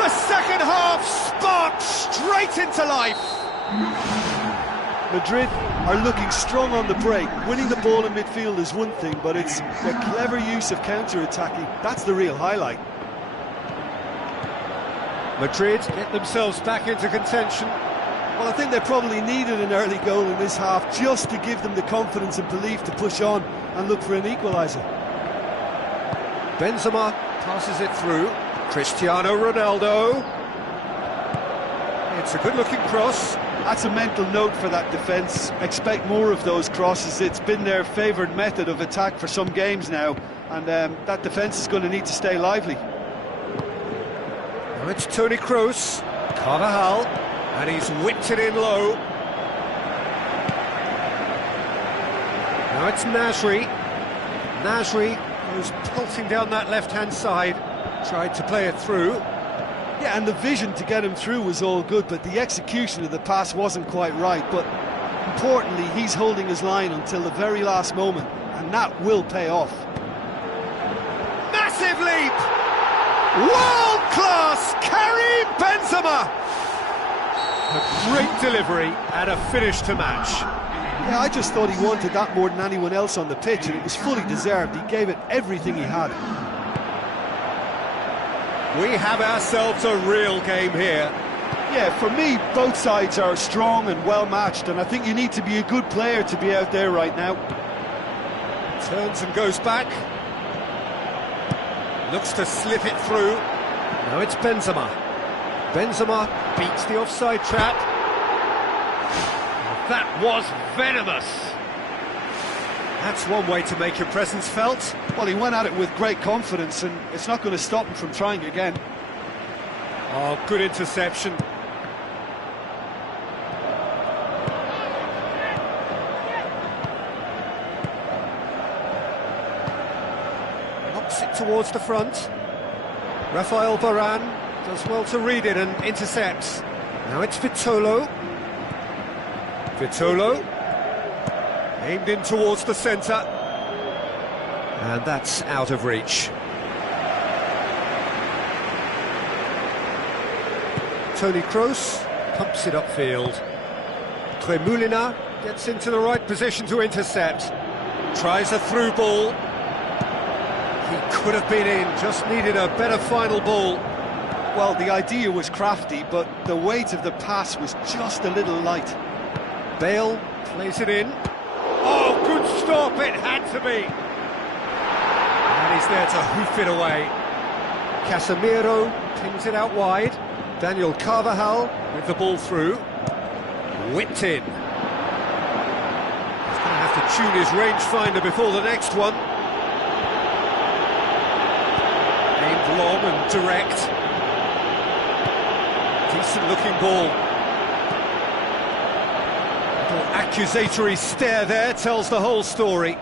The second half sparked straight into life! Madrid are looking strong on the break. Winning the ball in midfield is one thing, but it's their clever use of counter-attacking. That's the real highlight. Madrid get themselves back into contention. Well, I think they probably needed an early goal in this half just to give them the confidence and belief to push on and look for an equaliser. Benzema passes it through. Cristiano Ronaldo. It's a good-looking cross. That's a mental note for that defence. Expect more of those crosses. It's been their favoured method of attack for some games now, and that defence is going to need to stay lively. Now it's Toni Kroos. Carvajal. And he's whipped it in low. Now it's Nasri. Nasri goes pelting down that left-hand side. Tried to play it through. Yeah, and the vision to get him through was all good, but the execution of the pass wasn't quite right. But importantly, he's holding his line until the very last moment, and that will pay off. Massive leap! World-class Karim Benzema! A great delivery and a finish to match. Yeah, I just thought he wanted that more than anyone else on the pitch, and it was fully deserved. He gave it everything he had. We have ourselves a real game here. Yeah, for me, both sides are strong and well-matched, and I think you need to be a good player to be out there right now. Turns and goes back. Looks to slip it through. Now it's Benzema. Benzema beats the offside trap. That was venomous. That's one way to make your presence felt. Well, he went at it with great confidence, and it's not going to stop him from trying again. Oh, good interception. Knocks it towards the front. Rafael Varane does well to read it and intercepts. Now it's Vitolo. Vitolo. Aimed in towards the centre. And that's out of reach. Toni Kroos pumps it upfield. Tremulina gets into the right position to intercept. Tries a through ball. He could have been in, just needed a better final ball. Well, the idea was crafty, but the weight of the pass was just a little light. Bale plays it in. Oh, good stop, it had to be. And he's there to hoof it away. Casemiro pings it out wide. Daniel Carvajal with the ball through. Whipped in. He's going to have to tune his rangefinder before the next one. Aimed long and direct. Decent looking ball. Little accusatory stare there tells the whole story.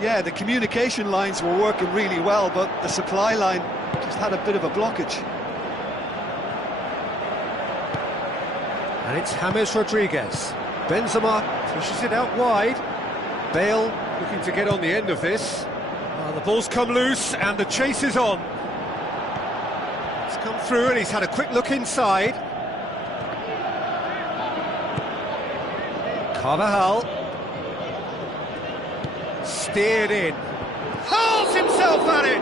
Yeah, the communication lines were working really well, but the supply line just had a bit of a blockage. And it's James Rodriguez. Benzema pushes it out wide. Bale looking to get on the end of this. The ball's come loose and the chase is on. It's come through and he's had a quick look inside. Carvajal. Steered in. Hurls himself at it!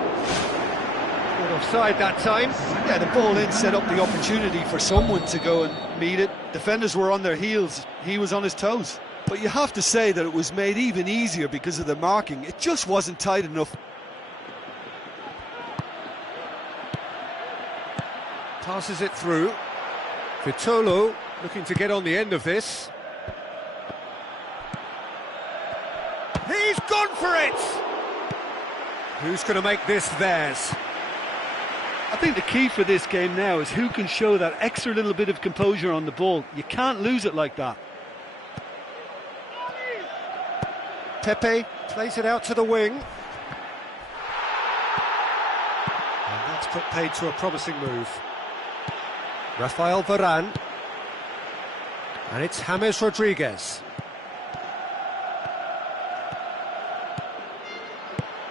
Good offside that time. Yeah, the ball in set up the opportunity for someone to go and meet it. Defenders were on their heels, he was on his toes. But you have to say that it was made even easier because of the marking. It just wasn't tight enough. Passes it through. Vitolo looking to get on the end of this. He's gone for it! Who's going to make this theirs? I think the key for this game now is who can show that extra little bit of composure on the ball. You can't lose it like that. Pepe plays it out to the wing. And that's put paid to a promising move. Rafael Varane. And it's James Rodriguez.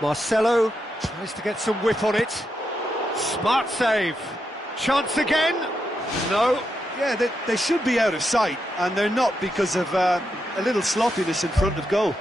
Marcelo tries to get some whip on it. Smart save. Chance again? No. Yeah, they should be out of sight, and they're not because of a little sloppiness in front of goal.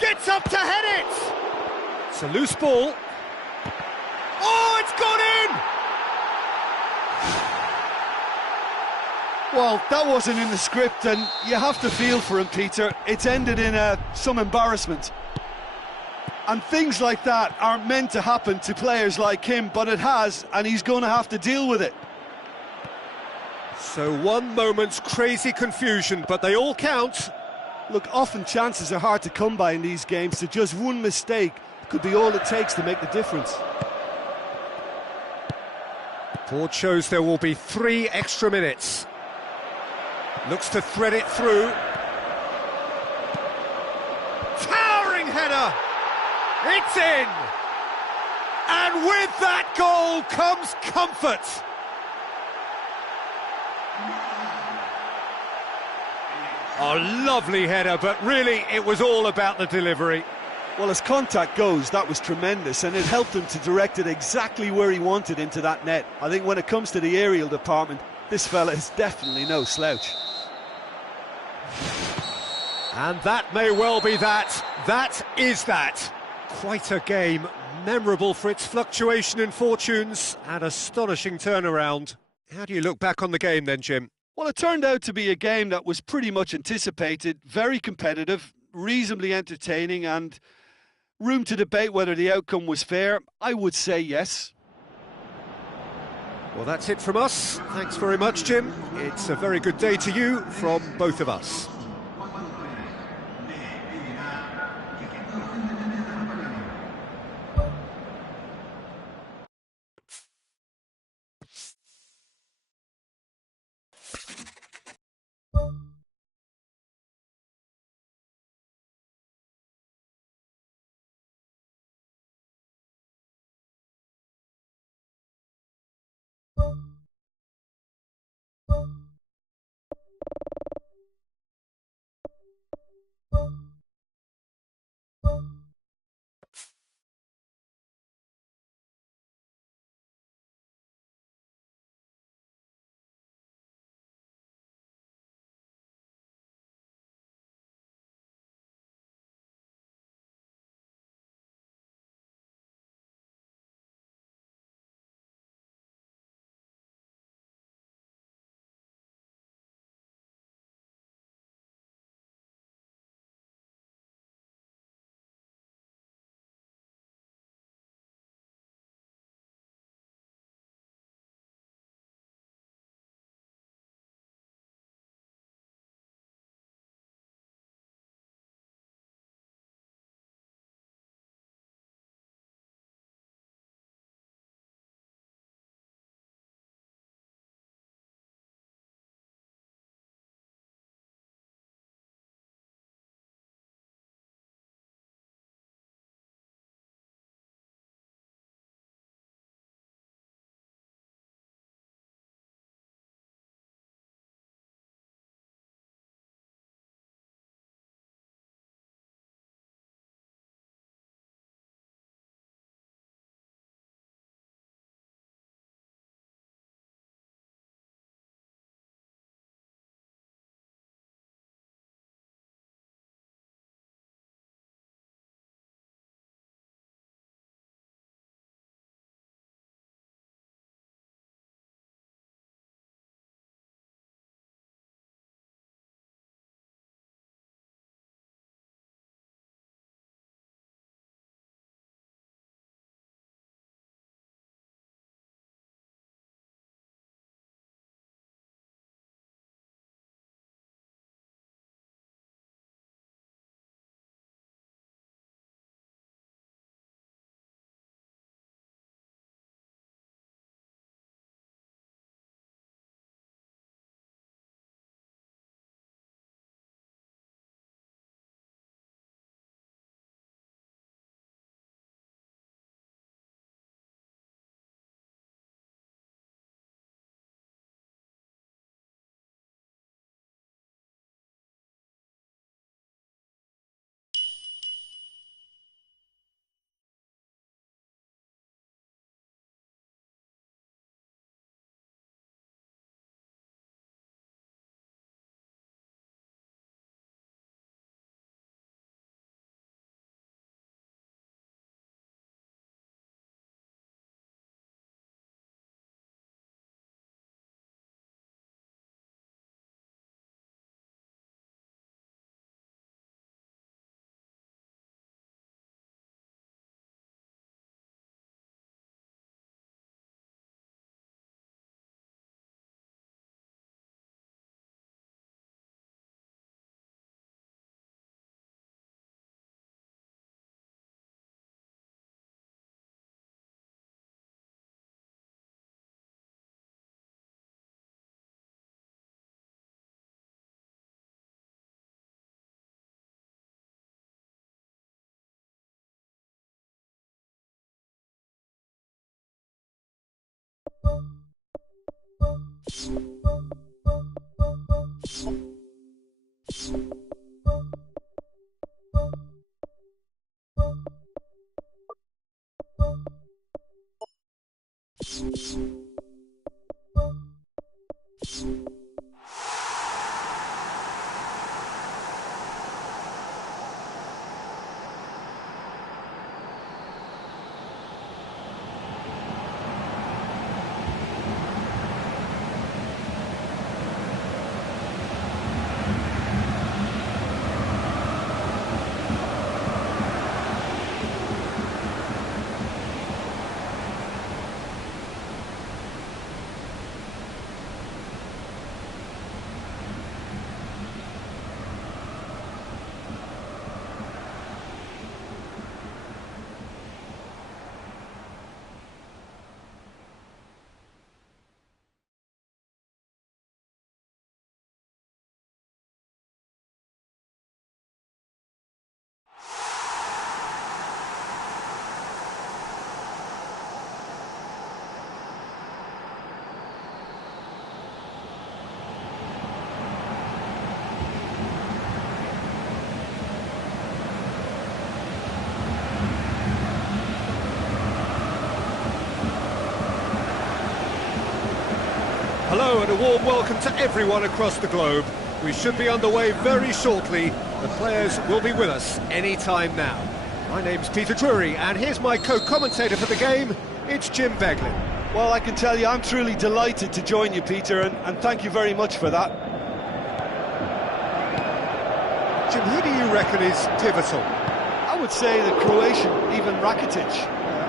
Gets up to head it! It's a loose ball. Oh, it's gone in! Well, that wasn't in the script, and you have to feel for him, Peter. It's ended in some embarrassment. And things like that aren't meant to happen to players like him, but it has, and he's going to have to deal with it. So one moment's crazy confusion, but they all count. Look, often chances are hard to come by in these games, so just one mistake could be all it takes to make the difference. Board shows there will be 3 extra minutes. Looks to thread it through. Towering header! It's in! And with that goal comes comfort! A lovely header, but really it was all about the delivery. Well, as contact goes, that was tremendous, and it helped him to direct it exactly where he wanted into that net. I think when it comes to the aerial department, this fella is definitely no slouch. And that may well be that. That is that. Quite a game, memorable for its fluctuation in fortunes and astonishing turnaround. How do you look back on the game then, Jim? Well, it turned out to be a game that was pretty much anticipated, very competitive, reasonably entertaining, and room to debate whether the outcome was fair. I would say yes. Well, that's it from us. Thanks very much, Jim. It's a very good day to you from both of us. Hello and a warm welcome to everyone across the globe. We should be underway very shortly. The players will be with us any time now. My name's Peter Drury and here's my co-commentator for the game, it's Jim Beglin. Well, I can tell you I'm truly delighted to join you, Peter, and thank you very much for that. Jim, who do you reckon is pivotal? I would say the Croatian Ivan Rakitic,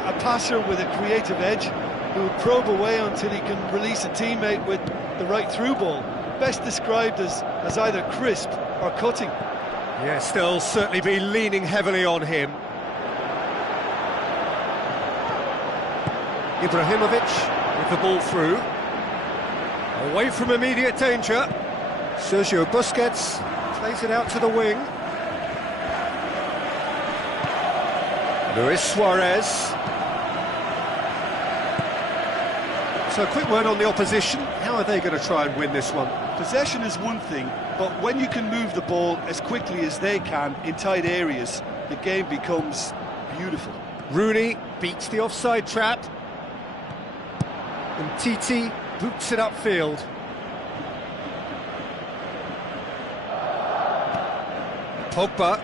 a passer with a creative edge who will probe away until he can release a teammate with the right through ball. Best described as either crisp or cutting. Yes, they'll certainly be leaning heavily on him. Ibrahimovic with the ball through. Away from immediate danger. Sergio Busquets plays it out to the wing. Luis Suarez. So a quick word on the opposition. How are they going to try and win this one? Possession is one thing, but when you can move the ball as quickly as they can in tight areas, the game becomes beautiful. Rooney beats the offside trap. And Titi boots it upfield. Pogba.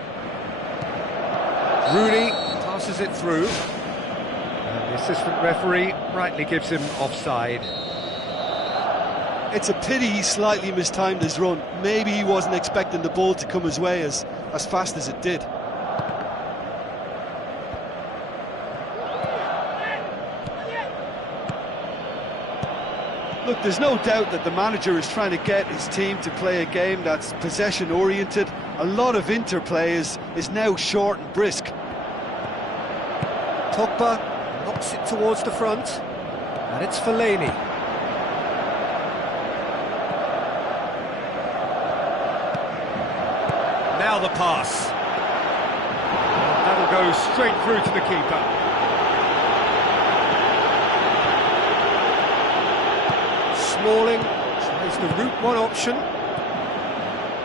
Rooney passes it through. And the assistant referee rightly gives him offside. It's a pity he slightly mistimed his run. Maybe he wasn't expecting the ball to come his way as fast as it did. Look, there's no doubt that the manager is trying to get his team to play a game that's possession-oriented. A lot of interplay is now short and brisk. Pogba knocks it towards the front, and it's Fellaini. Now the pass. That'll go straight through to the keeper. Smalling tries the route one option.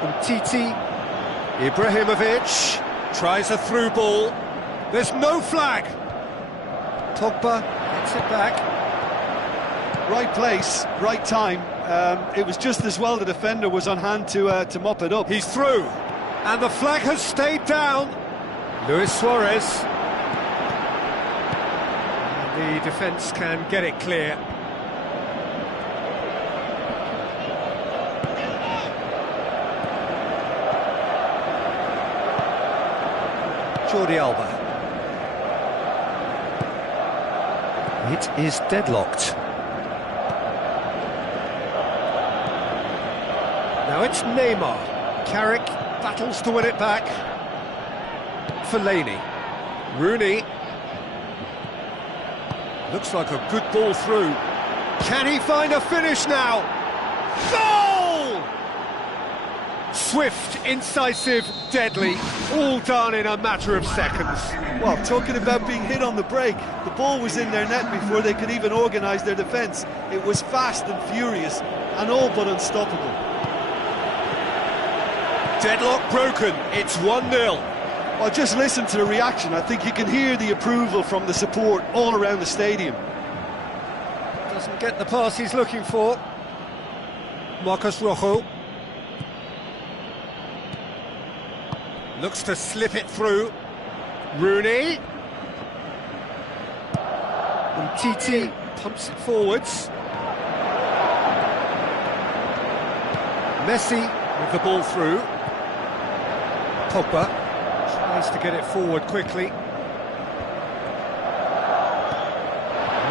And Titi. Ibrahimovic tries a through ball. There's no flag. Pogba gets it back. Right place, right time. It was just as well the defender was on hand to mop it up. He's through. And the flag has stayed down. Luis Suarez. And the defence can get it clear. Jordi Alba. It is deadlocked. Now it's Neymar. Carrick battles to win it back. Fellaini. Rooney. Looks like a good ball through. Can he find a finish now? Goal! Swift, incisive, deadly, all done in a matter of seconds. Well, talking about being hit on the break, the ball was in their net before they could even organise their defence. It was fast and furious, and all but unstoppable. Deadlock broken, it's 1-0. Well, just listen to the reaction. I think you can hear the approval from the support all around the stadium. Doesn't get the pass he's looking for. Marcos Rojo. Looks to slip it through. Rooney. And Titi pumps it forwards. Messi with the ball through. Pogba tries to get it forward quickly.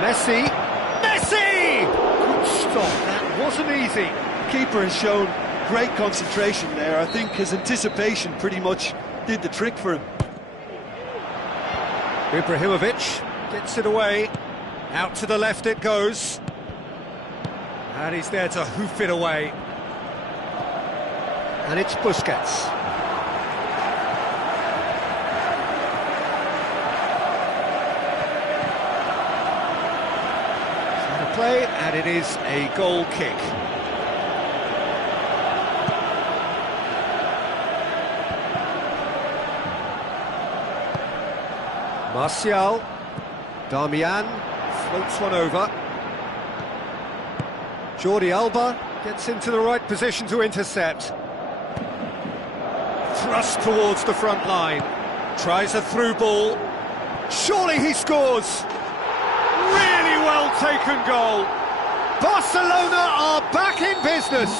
Messi! Messi! Good stop, that wasn't easy. The keeper has shown great concentration there. I think his anticipation pretty much did the trick for him. Ibrahimovic gets it away. Out to the left it goes. And he's there to hoof it away. And it's Busquets. So the play, and it is a goal kick. Martial, Darmian floats one over. Jordi Alba gets into the right position to intercept. Thrust towards the front line. Tries a through ball. Surely he scores! Really well taken goal. Barcelona are back in business.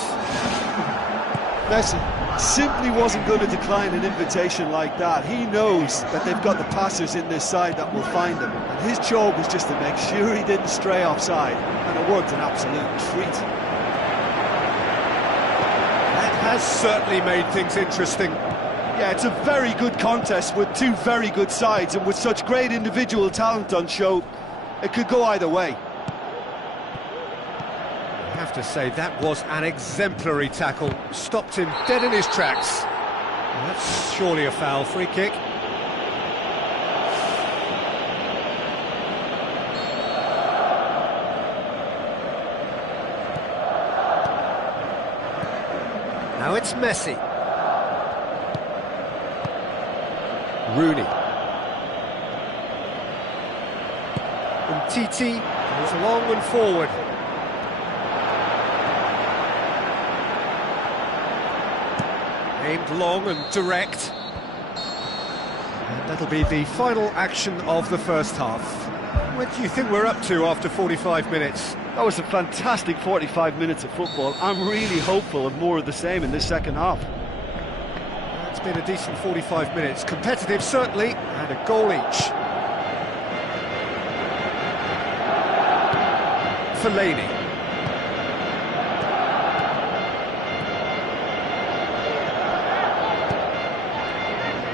Messi simply wasn't going to decline an invitation like that. He knows that they've got the passers in this side that will find him. And his job was just to make sure he didn't stray offside. And it worked an absolute treat. That has certainly made things interesting. Yeah, it's a very good contest with two very good sides, and with such great individual talent on show, it could go either way. I have to say, that was an exemplary tackle. Stopped him dead in his tracks. Well, that's surely a foul. Free kick. Now it's Messi. Rooney. And Titi goes along and forward. Aimed long and direct. And that'll be the final action of the first half. What do you think we're up to after 45 minutes? That was a fantastic 45 minutes of football. I'm really hopeful of more of the same in this second half. It's been a decent 45 minutes. Competitive, certainly, and a goal each. Fellaini.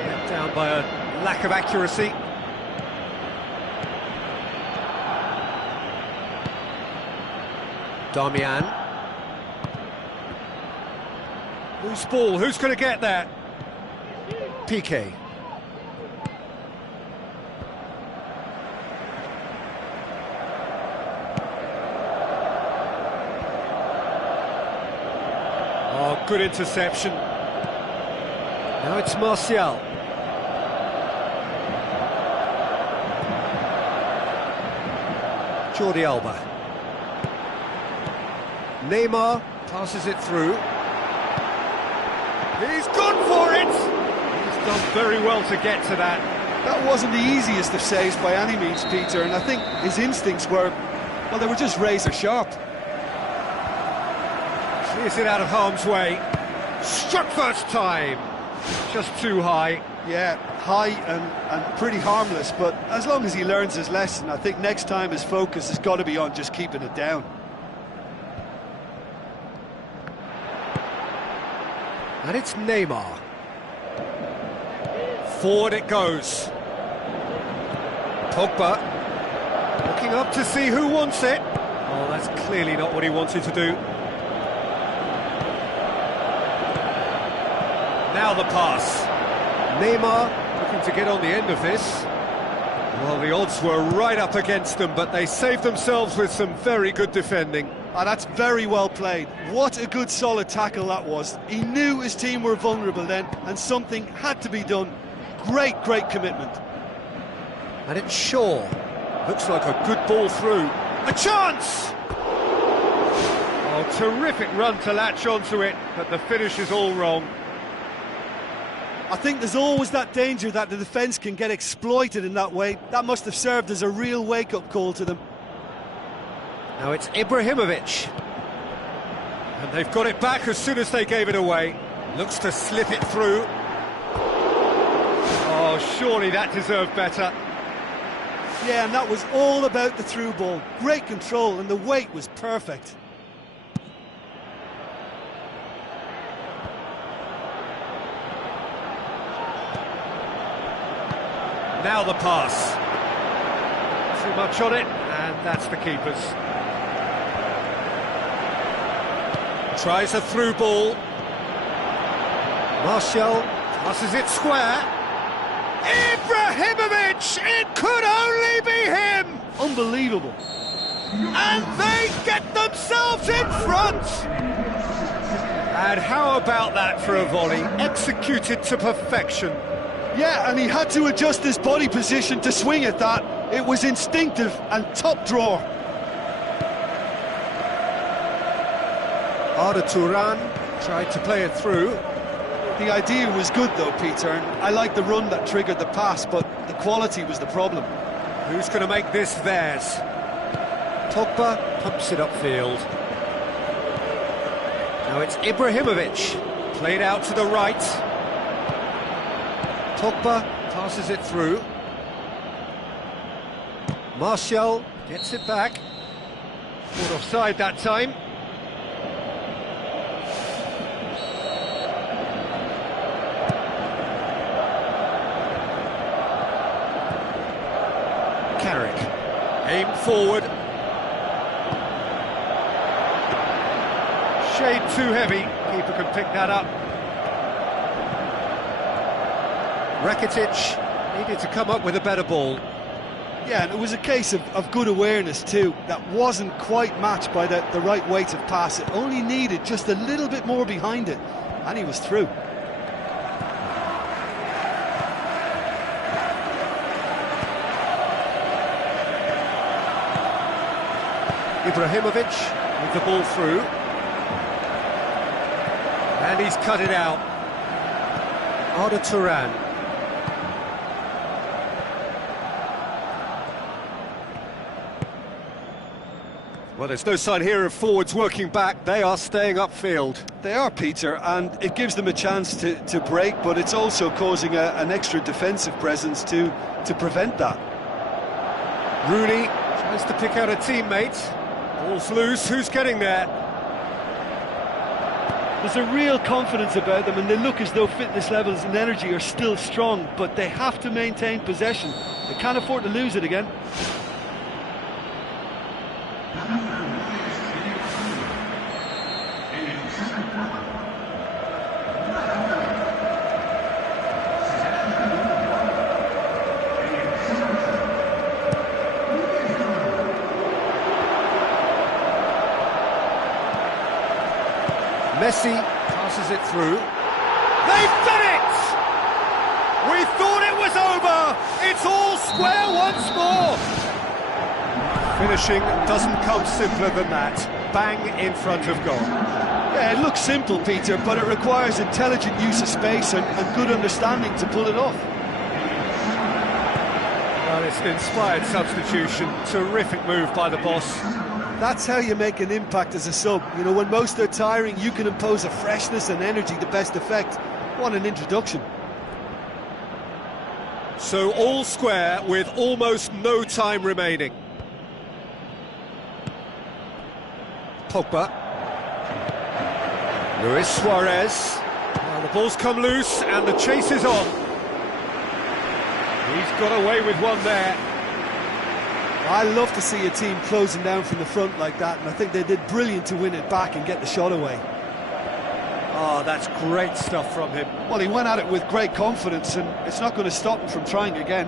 Let down by a lack of accuracy. Darmian. Loose ball, who's going to get that? Piqué. Oh, good interception. Now it's Martial. Jordi Alba. Neymar passes it through. He's gone for it! He's done very well to get to that. That wasn't the easiest of saves by any means, Peter, and I think his instincts were, well, they were just razor sharp. Clears it out of harm's way. Struck first time. Just too high. Yeah, high and pretty harmless, but as long as he learns his lesson, I think next time his focus has got to be on just keeping it down. And it's Neymar. Forward it goes. Pogba looking up to see who wants it. Oh, that's clearly not what he wanted to do. Now the pass. Neymar looking to get on the end of this. Well, the odds were right up against them, but they saved themselves with some very good defending. And that's very well played. What a good solid tackle that was. He knew his team were vulnerable then, and something had to be done. Great commitment. And it's Shaw. Looks like a good ball through. A chance! Oh, terrific run to latch onto it, but the finish is all wrong. I think there's always that danger that the defence can get exploited in that way. That must have served as a real wake-up call to them. Now it's Ibrahimovic. And they've got it back as soon as they gave it away. Looks to slip it through. Oh, surely that deserved better. Yeah, and that was all about the through ball. Great control, and the weight was perfect. Now the pass. Too much on it, and that's the keeper's. Tries a through ball. Martial passes it square. Ibrahimovic! It could only be him! Unbelievable. And they get themselves in front! And how about that for a volley? Executed to perfection. Yeah, and he had to adjust his body position to swing at that. It was instinctive and top drawer. Arda Turan tried to play it through. The idea was good though, Peter, and I like the run that triggered the pass, but the quality was the problem. Who's going to make this theirs? Pogba pumps it upfield. Now it's Ibrahimovic, played out to the right. Pogba passes it through. Martial gets it back. Caught offside that time. Carrick, aim forward. Shade too heavy, keeper can pick that up. Rakitic needed to come up with a better ball. Yeah, and it was a case of good awareness too. That wasn't quite matched by the right weight of pass. It only needed just a little bit more behind it, and he was through. Ibrahimovic with the ball through. And he's cut it out. Arda Turan. Well, there's no sign here of forwards working back. They are staying upfield. They are, Peter, and it gives them a chance to break, but it's also causing an extra defensive presence to prevent that. Rooney tries to pick out a teammate. Ball's loose, who's getting there? There's a real confidence about them, and they look as though fitness levels and energy are still strong, but they have to maintain possession. They can't afford to lose it again. Messi passes it through. They've done it! We thought it was over! It's all square once more! Finishing doesn't come simpler than that. Bang in front of goal. Yeah, it looks simple, Peter, but it requires intelligent use of space and good understanding to pull it off. Well, it's an inspired substitution. Terrific move by the boss. That's how you make an impact as a sub. You know, when most are tiring, you can impose a freshness and energy to best effect. What an introduction. So all square with almost no time remaining. Pogba. Luis Suarez. Well, the ball's come loose and the chase is on. He's got away with one there. I love to see a team closing down from the front like that, and I think they did brilliant to win it back and get the shot away. Oh, that's great stuff from him. Well, he went at it with great confidence, and it's not going to stop him from trying again.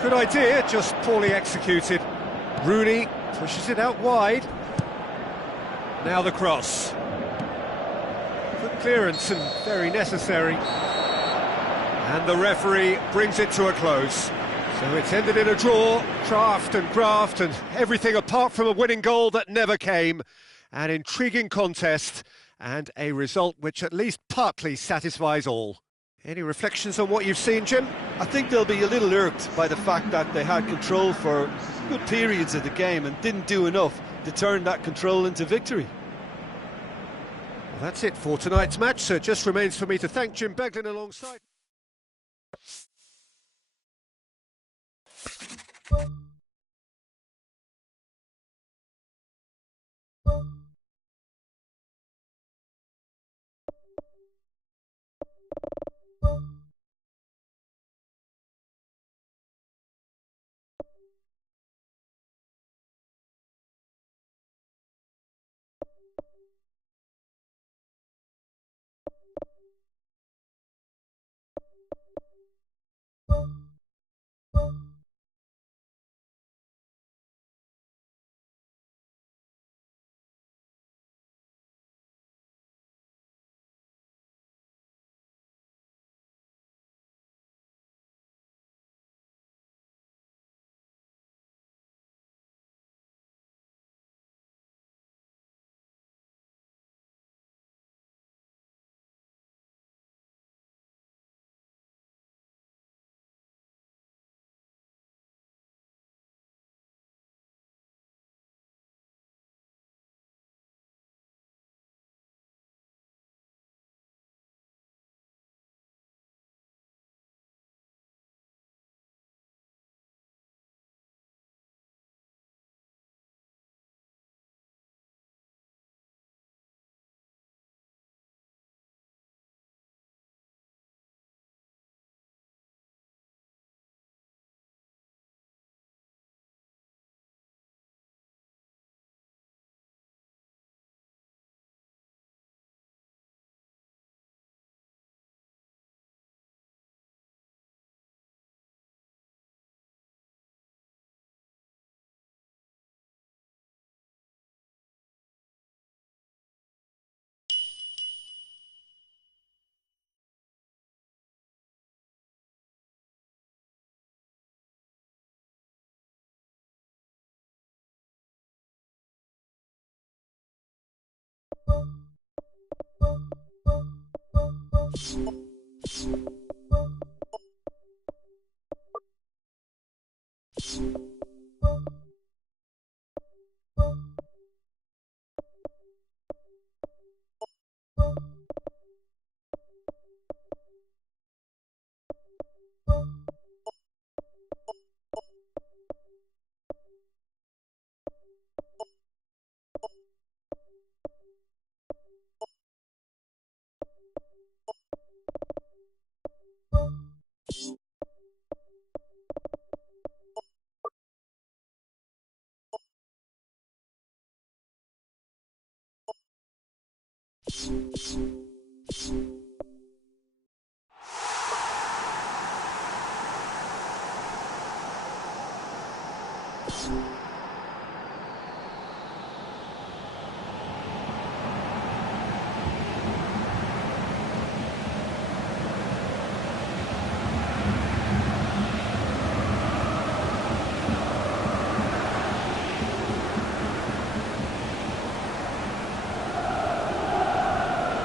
Good idea, just poorly executed. Rooney pushes it out wide. Now the cross. Good clearance and very necessary. And the referee brings it to a close. So it's ended in a draw, draft and graft and everything apart from a winning goal that never came. An intriguing contest and a result which at least partly satisfies all. Any reflections on what you've seen, Jim? I think they'll be a little irked by the fact that they had control for good periods of the game and didn't do enough to turn that control into victory. Well, that's it for tonight's match, so it just remains for me to thank Jim Beglin alongside.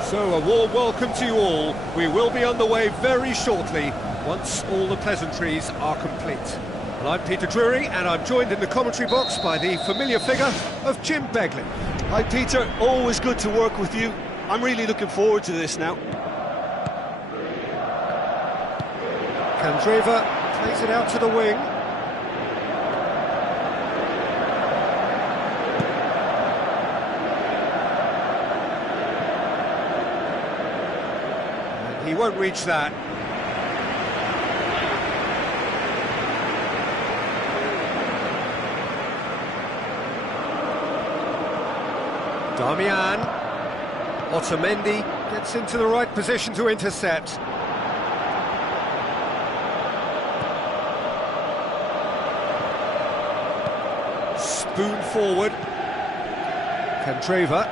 So a warm welcome to you all. We will be underway very shortly once all the pleasantries are complete. Well, I'm Peter Drury and I'm joined in the commentary box by the familiar figure of Jim Beglin. Hi Peter, always good to work with you. I'm really looking forward to this now. Candreva plays it out to the wing. He won't reach that. Darmian. Otamendi gets into the right position to intercept. Spoon forward. Candreva.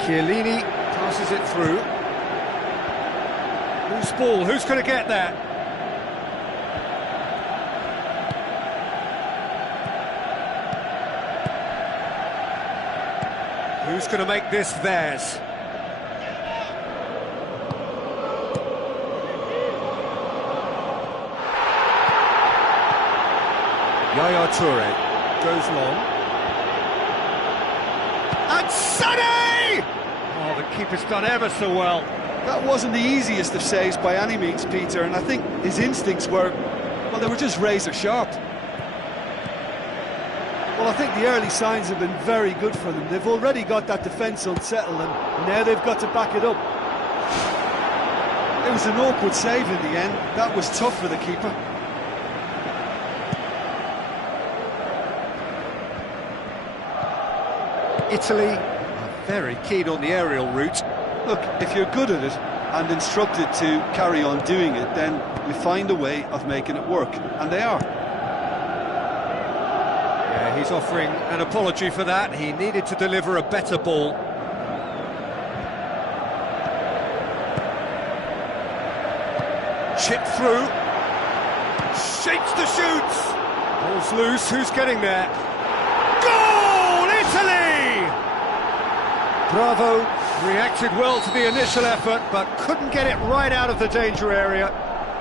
Chiellini passes it through. Loose ball, who's going to get that? Who's going to make this theirs? Yaya Toure goes long. And Sané! Oh, the keeper's done ever so well. That wasn't the easiest of saves by any means, Peter, and I think his instincts were, well, they were just razor sharp. Well, I think the early signs have been very good for them. They've already got that defence unsettled, and now they've got to back it up. It was an awkward save in the end. That was tough for the keeper. Italy are very keen on the aerial route. Look, if you're good at it and instructed to carry on doing it, then you find a way of making it work, and they are. Yeah, he's offering an apology for that. He needed to deliver a better ball. Chip through. Shapes the shoots. Ball's loose. Who's getting there? Goal! Italy! Bravo reacted well to the initial effort, but couldn't get it right out of the danger area.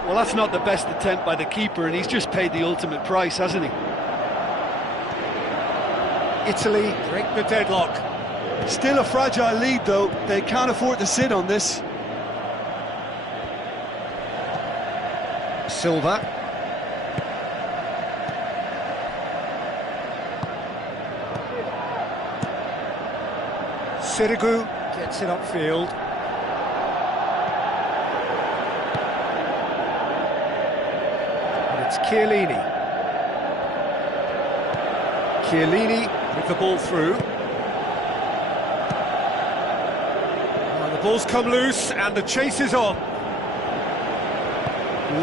Well, that's not the best attempt by the keeper, and he's just paid the ultimate price, hasn't he? Italy break the deadlock. Still a fragile lead, though. They can't afford to sit on this. Silva. Sirigu gets it upfield. And it's Chiellini. Chiellini with the ball through. Now the ball's come loose and the chase is on.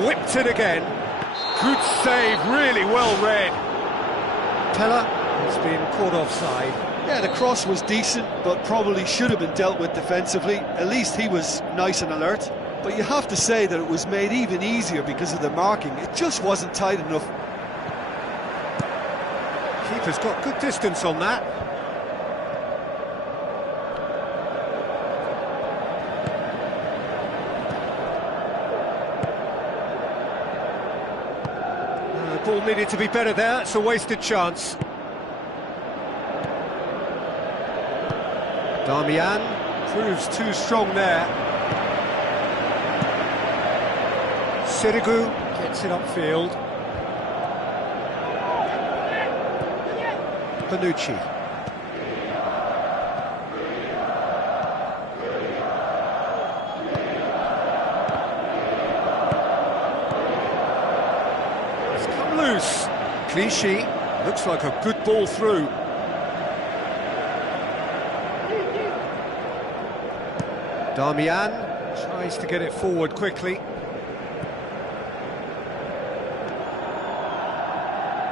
Whipped it again. Good save, really well read. Pella has been caught offside. Yeah, the cross was decent, but probably should have been dealt with defensively. At least he was nice and alert. But you have to say that it was made even easier because of the marking. It just wasn't tight enough. Keeper's got good distance on that. The ball needed to be better there. It's a wasted chance. Darmian proves too strong there. Sirigu gets it upfield. Bonucci. It's come loose. Clichy looks like a good ball through. Darmian tries to get it forward quickly.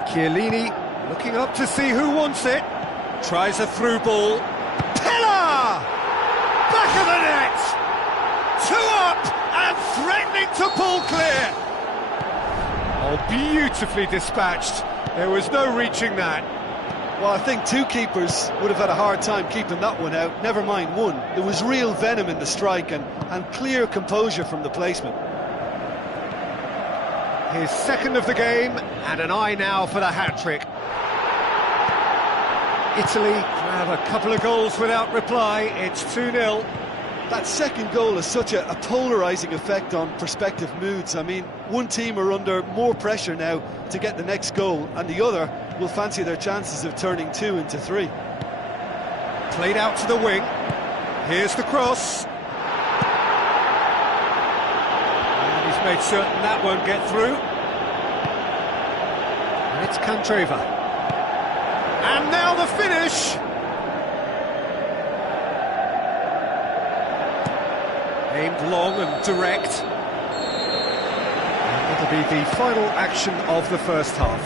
Chiellini looking up to see who wants it. Tries a through ball. Pella! Back of the net! 2 up and threatening to pull clear. Oh, beautifully dispatched. There was no reaching that. Well, I think two keepers would have had a hard time keeping that one out, never mind one. There was real venom in the strike and clear composure from the placement. His second of the game, and an eye now for the hat-trick. Italy have a couple of goals without reply. It's 2-0. That second goal has such a polarising effect on prospective moods. I mean, one team are under more pressure now to get the next goal, and the other will fancy their chances of turning 2 into 3. Played out to the wing. Here's the cross. And he's made certain that won't get through. And it's Candreva. And now the finish. Aimed long and direct. And it'll be the final action of the first half.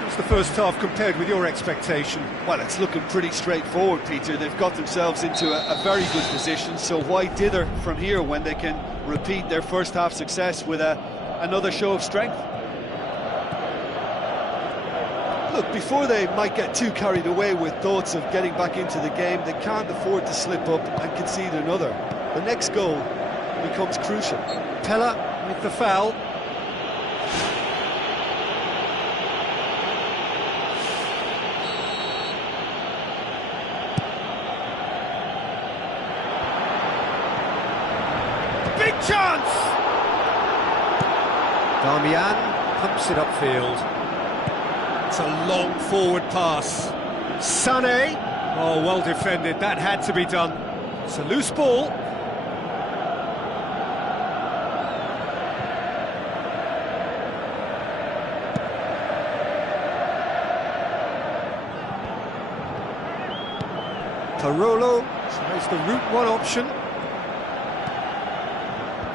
How's the first half compared with your expectation? Well, it's looking pretty straightforward, Peter. They've got themselves into a very good position, so why dither from here when they can repeat their first half success with another show of strength? Look, before they might get too carried away with thoughts of getting back into the game, they can't afford to slip up and concede another. The next goal becomes crucial. Pella with the foul. Big chance! Darmian pumps it upfield. It's a long forward pass. Sané. Oh, well defended. That had to be done. It's a loose ball. Parolo tries the route one option.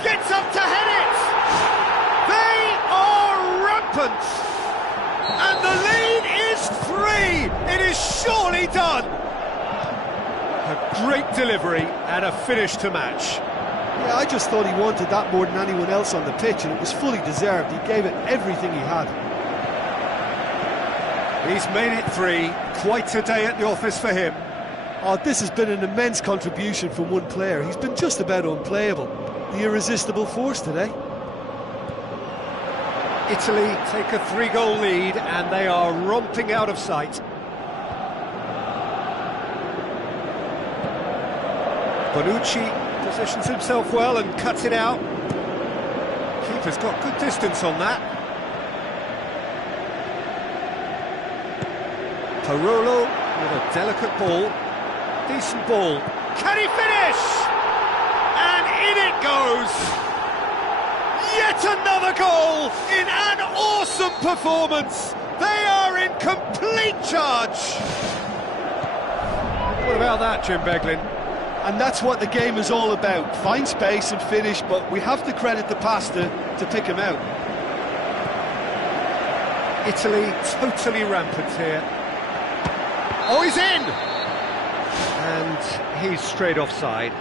Gets up to head it! They are rampant! And the lead is 3! It is surely done! A great delivery and a finish to match. Yeah, I just thought he wanted that more than anyone else on the pitch, and it was fully deserved. He gave it everything he had. He's made it 3. Quite a day at the office for him. Oh, this has been an immense contribution from one player. He's been just about unplayable. The irresistible force today. Italy take a 3-goal lead and they are romping out of sight. Bonucci positions himself well and cuts it out. Keeper's got good distance on that. Parolo with a delicate ball. Decent ball. Can he finish? And in it goes! Yet another goal in an awesome performance! They are in complete charge! What about that, Jim Beglin? And that's what the game is all about. Find space and finish, but we have to credit the pasta to pick him out. Italy totally rampant here. Oh, he's in! And he's straight offside.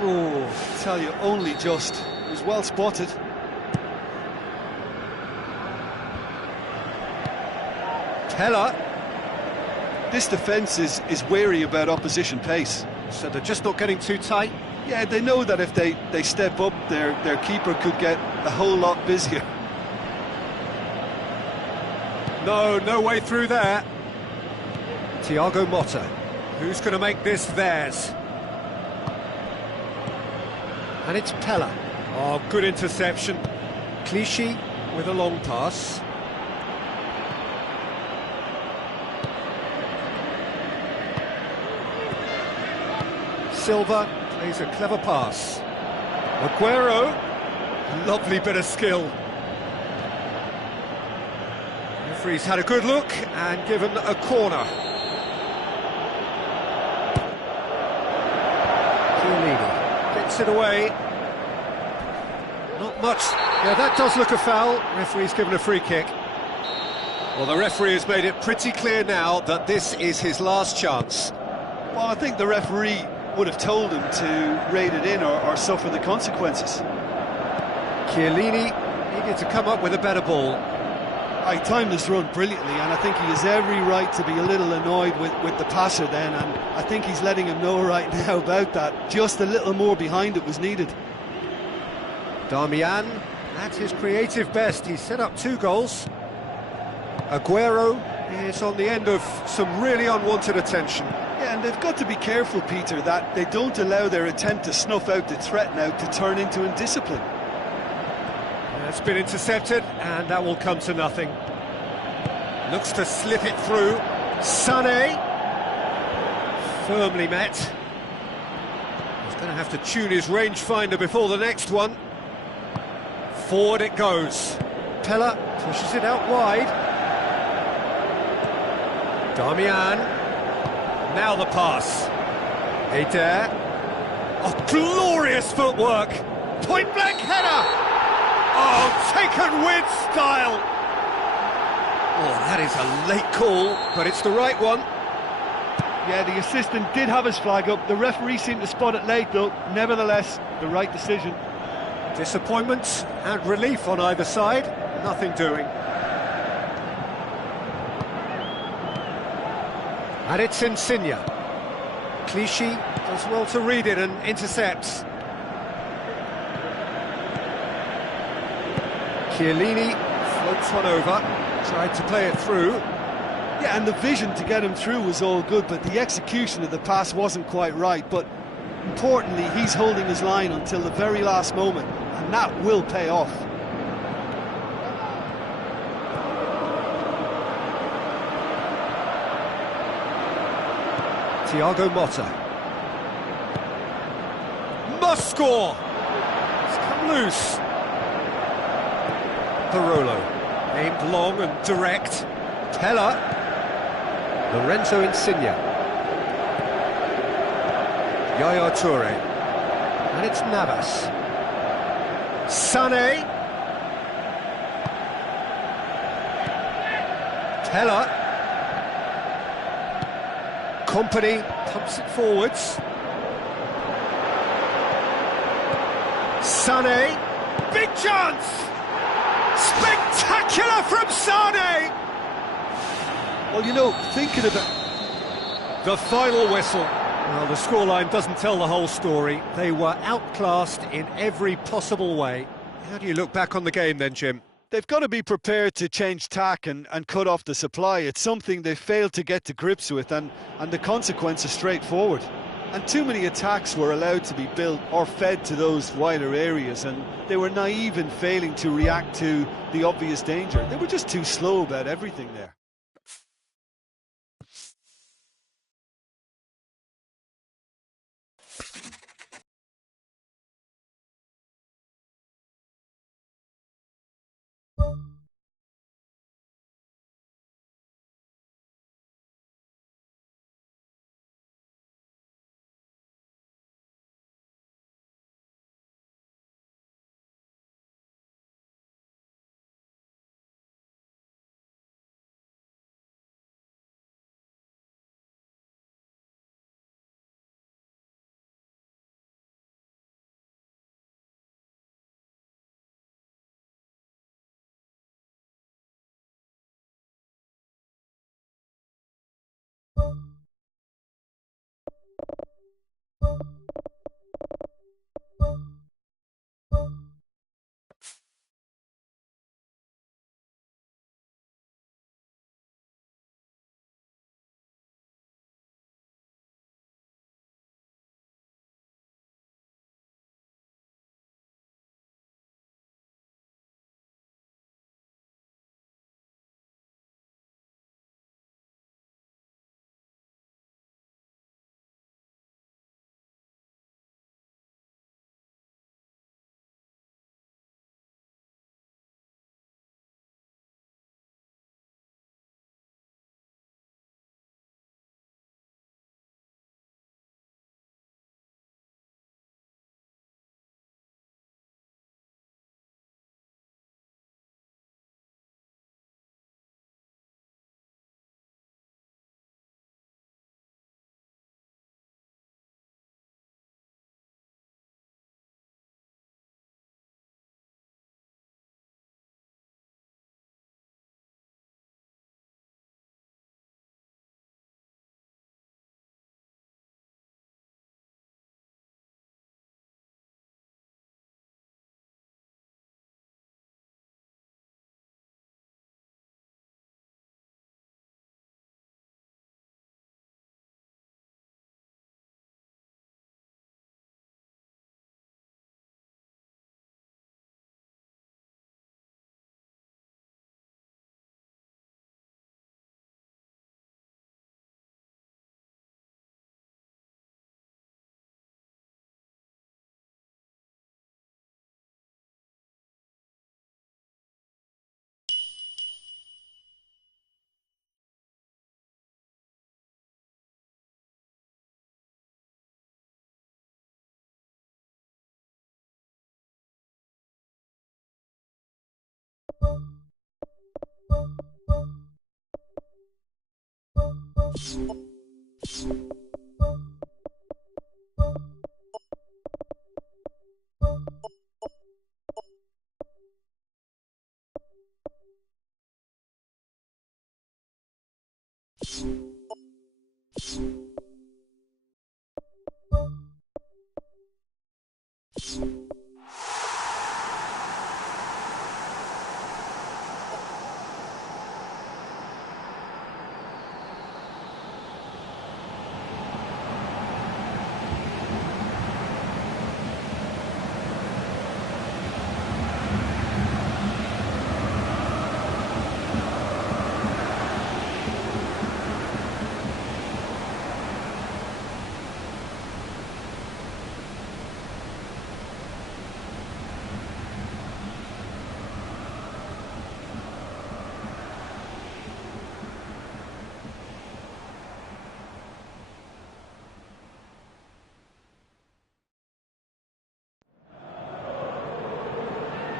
Oh, I tell you, only just. It was well spotted. Pella. This defence is wary about opposition pace. So they're just not getting too tight? Yeah, they know that if they step up, their keeper could get a whole lot busier. No way through there. Thiago Motta. Who's going to make this theirs? And it's Pella. Oh, good interception. Clichy with a long pass. Silva plays a clever pass. Aguero. Lovely bit of skill. Referee's had a good look and given a corner. Gets it away. Not much. Yeah, that does look a foul. Referee's given a free kick. Well, the referee has made it pretty clear now that this is his last chance. Well, I think the referee would have told him to rate it in or suffer the consequences. Chiellini needed to come up with a better ball. I timed this run brilliantly, and I think he has every right to be a little annoyed with the passer then, and I think he's letting him know right now about that. Just a little more behind it was needed. Darmian, at his creative best, he's set up 2 goals. Aguero is on the end of some really unwanted attention. Yeah, and they've got to be careful, Peter, that they don't allow their attempt to snuff out the threat now to turn into indiscipline. It's been intercepted, and that will come to nothing. Looks to slip it through. Sané. Firmly met. He's going to have to tune his rangefinder before the next one. Forward it goes. Pella pushes it out wide. Darmian. Now the pass. Eder. Oh, glorious footwork! Point-blank header! Oh, taken with style! Oh, that is a late call, but it's the right one. Yeah, the assistant did have his flag up. The referee seemed to spot it late, though. Nevertheless, the right decision. Disappointment and relief on either side. Nothing doing. And it's Insigne. Clichy does well to read it and intercepts. Chiellini floats one over, tried to play it through. Yeah, and the vision to get him through was all good, but the execution of the pass wasn't quite right. But importantly, he's holding his line until the very last moment, and that will pay off. Thiago Motta. Must score! It's come loose. Barolo. Aimed long and direct. Pella. Lorenzo Insigne. Yaya Toure. And it's Navas. Sané. Pella. Company pumps it forwards. Sané. Big chance! Spectacular from Sané! Well, you know, thinking about The final whistle. Well, the scoreline doesn't tell the whole story. They were outclassed in every possible way. How do you look back on the game then, Jim? they've got to be prepared to change tack and cut off the supply. It's something they failed to get to grips with, and the consequence is straightforward. And too many attacks were allowed to be built or fed to those wider areas, and they were naive in failing to react to the obvious danger. They were just too slow about everything there.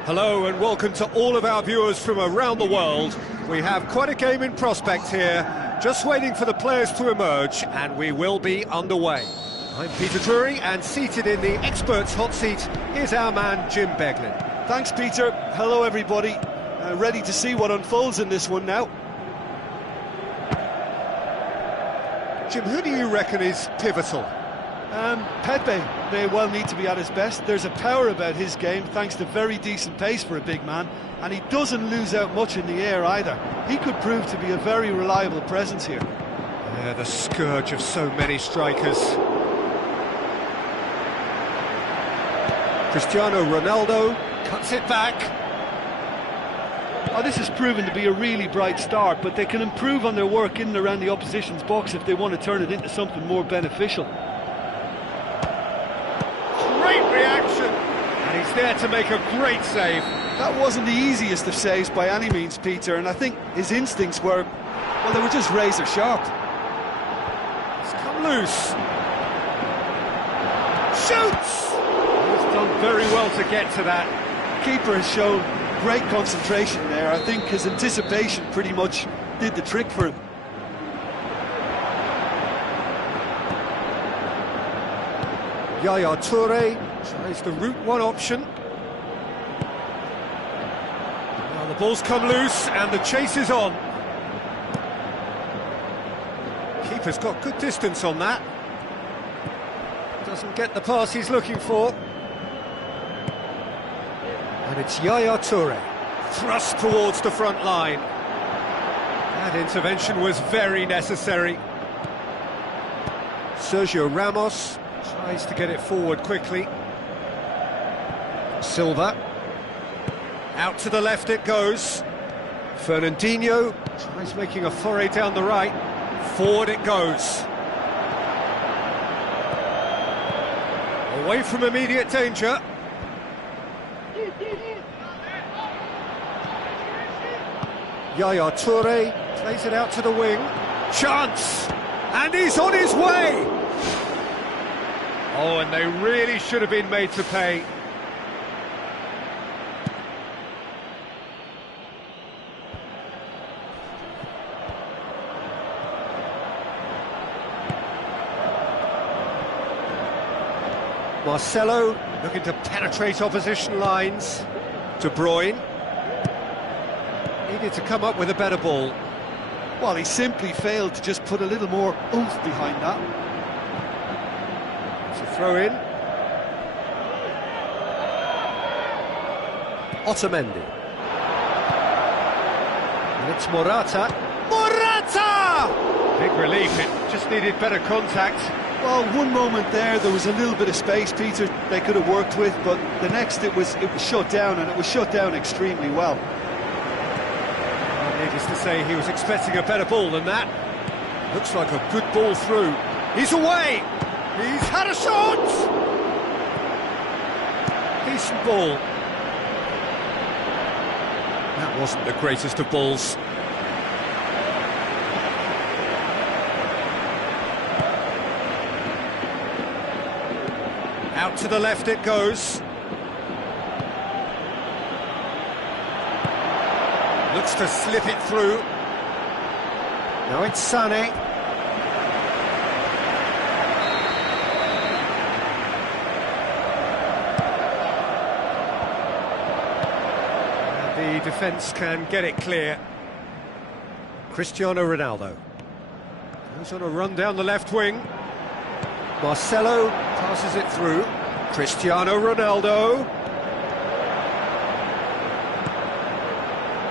Hello and welcome to all of our viewers from around the world. We have quite a game in prospect here, just waiting for the players to emerge, and we will be underway. I'm Peter Drury, and seated in the experts' hot seat is our man Jim Beglin. Thanks, Peter. Hello, everybody. Ready to see what unfolds in this one now. Jim, who do you reckon is pivotal? Pepe may well need to be at his best. There's a power about his game, thanks to very decent pace for a big man, and he doesn't lose out much in the air either. He could prove to be a very reliable presence here. Yeah, the scourge of so many strikers. Cristiano Ronaldo cuts it back. Oh, this has proven to be a really bright start, but they can improve on their work in and around the opposition's box if they want to turn it into something more beneficial. Great reaction, and he's there to make a great save. That wasn't the easiest of saves by any means, Peter, and I think his instincts were, well, they were just razor sharp. It's come loose. Shoots! He's done very well to get to that. Keeper has shown great concentration there. I think his anticipation pretty much did the trick for him. Yaya Toure tries the route one option. Now the ball's come loose and the chase is on. Keeper's got good distance on that. Doesn't get the pass he's looking for. And it's Yaya Toure, thrust towards the front line. That intervention was very necessary. Sergio Ramos tries to get it forward quickly. Silva. Out to the left it goes. Fernandinho tries making a foray down the right. Forward it goes. Away from immediate danger. Yaya Toure plays it out to the wing. Chance! And he's on his way! Oh, and they really should have been made to pay. Marcelo looking to penetrate opposition lines. De Bruyne needed to come up with a better ball. Well, he simply failed to just put a little more oomph behind that. It's a throw in. Otamendi. And it's Morata. Morata! Big relief, it just needed better contact. Well, one moment there was a little bit of space, Peter, they could have worked with, but the next it was shut down, and it was shut down extremely well. Needless to say, he was expecting a better ball than that. Looks like a good ball through. He's away! He's had a shot! Decent ball. That wasn't the greatest of balls. Out to the left it goes. Looks to slip it through. Now it's Sané. The defence can get it clear. Cristiano Ronaldo goes on a run down the left wing. Marcelo passes it through. Cristiano Ronaldo.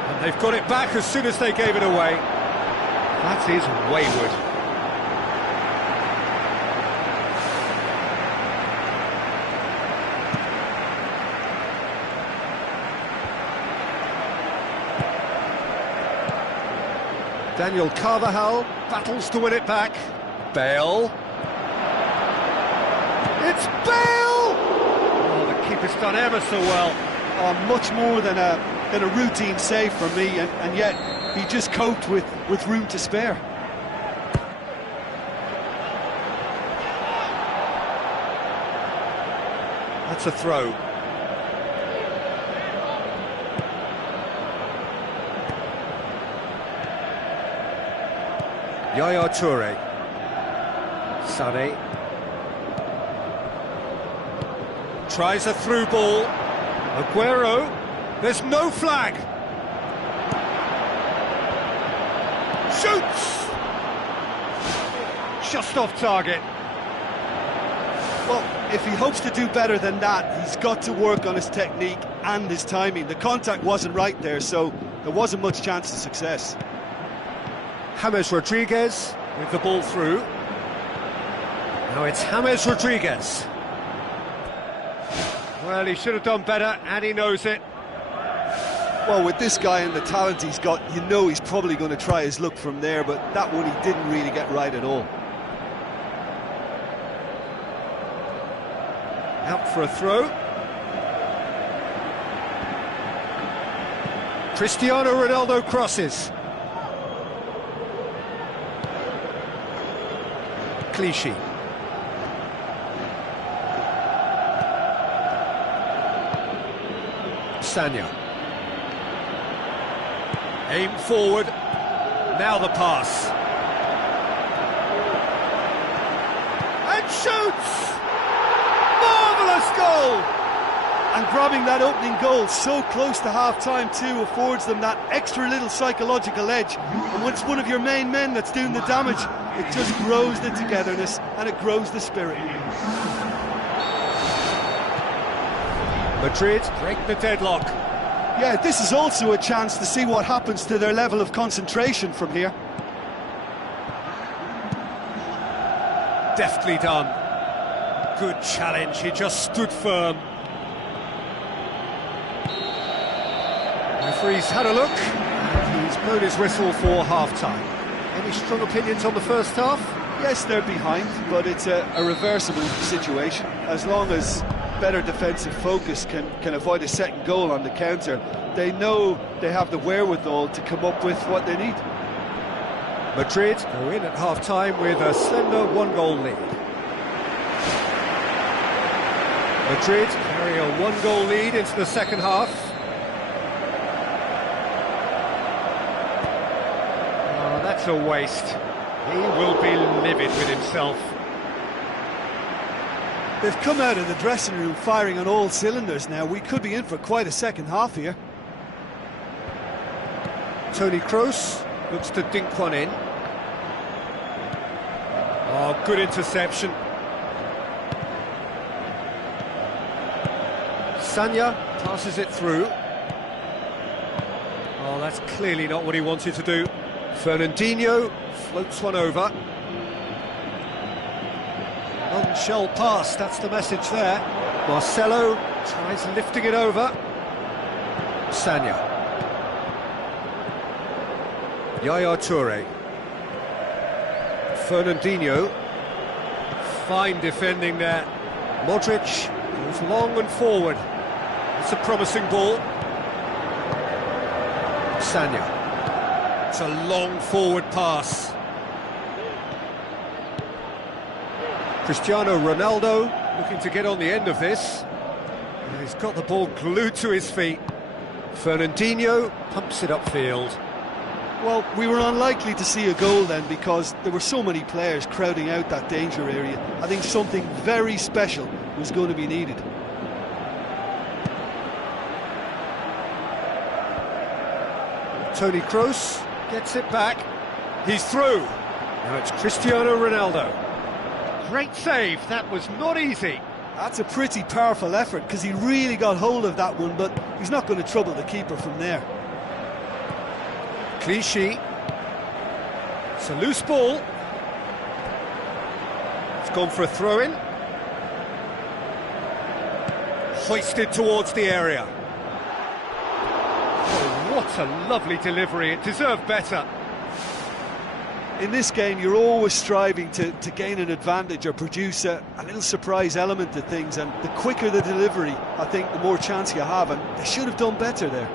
And they've got it back as soon as they gave it away. That is wayward. Daniel Carvajal battles to win it back. Bale. It's Bale! Oh, the keeper's done ever so well. Oh, much more than a routine save for me, and yet he just coped with room to spare. That's a throw. Yaya Toure. Sané. Tries a through ball. Aguero. There's no flag. Shoots! Just off target. Well, if he hopes to do better than that, he's got to work on his technique and his timing. The contact wasn't right there, so there wasn't much chance of success. James Rodriguez with the ball through. Now it's James Rodriguez. Well, he should have done better, and he knows it. Well, with this guy and the talent he's got, you know he's probably going to try his luck from there, but that one he didn't really get right at all. Out for a throw. Cristiano Ronaldo crosses. Clichy. Sanya. Aim forward. Now the pass. And shoots! Marvellous goal! And grabbing that opening goal so close to half-time too affords them that extra little psychological edge. And when it's one of your main men that's doing the damage, it just grows the togetherness and it grows the spirit. Madrid break the deadlock. Yeah, this is also a chance to see what happens to their level of concentration from here. Deftly done. Good challenge, he just stood firm. Referee's had a look, and he's blown his whistle for half-time. Any strong opinions on the first half? Yes, they're behind, but it's a reversible situation. As long as better defensive focus can avoid a second goal on the counter, they know they have the wherewithal to come up with what they need. Madrid go in at half-time with a slender one-goal lead. Madrid carry a one-goal lead into the second half. Oh, that's a waste. He will be livid with himself. They've come out of the dressing room firing on all cylinders now. We could be in for quite a second half here. Toni Kroos looks to dink one in. Oh, good interception. Sanya passes it through. Oh, that's clearly not what he wanted to do. Fernandinho floats one over. Non-shell pass, that's the message there. Marcelo tries lifting it over. Sanya. Yaya Toure. Fernandinho. Fine defending there. Modric goes long and forward. It's a promising ball. Sanya. It's a long forward pass. Cristiano Ronaldo looking to get on the end of this. He's got the ball glued to his feet. Fernandinho pumps it upfield. Well, we were unlikely to see a goal then because there were so many players crowding out that danger area. I think something very special was going to be needed. Toni Kroos gets it back. He's through. Now it's Cristiano Ronaldo. Great save. That was not easy. That's a pretty powerful effort because he really got hold of that one, but he's not going to trouble the keeper from there. Clichy. It's a loose ball. It's gone for a throw-in. Hoisted towards the area. Oh, what a lovely delivery. It deserved better. In this game, you're always striving to gain an advantage or produce a little surprise element to things, and the quicker the delivery, I think, the more chance you have, and they should have done better there.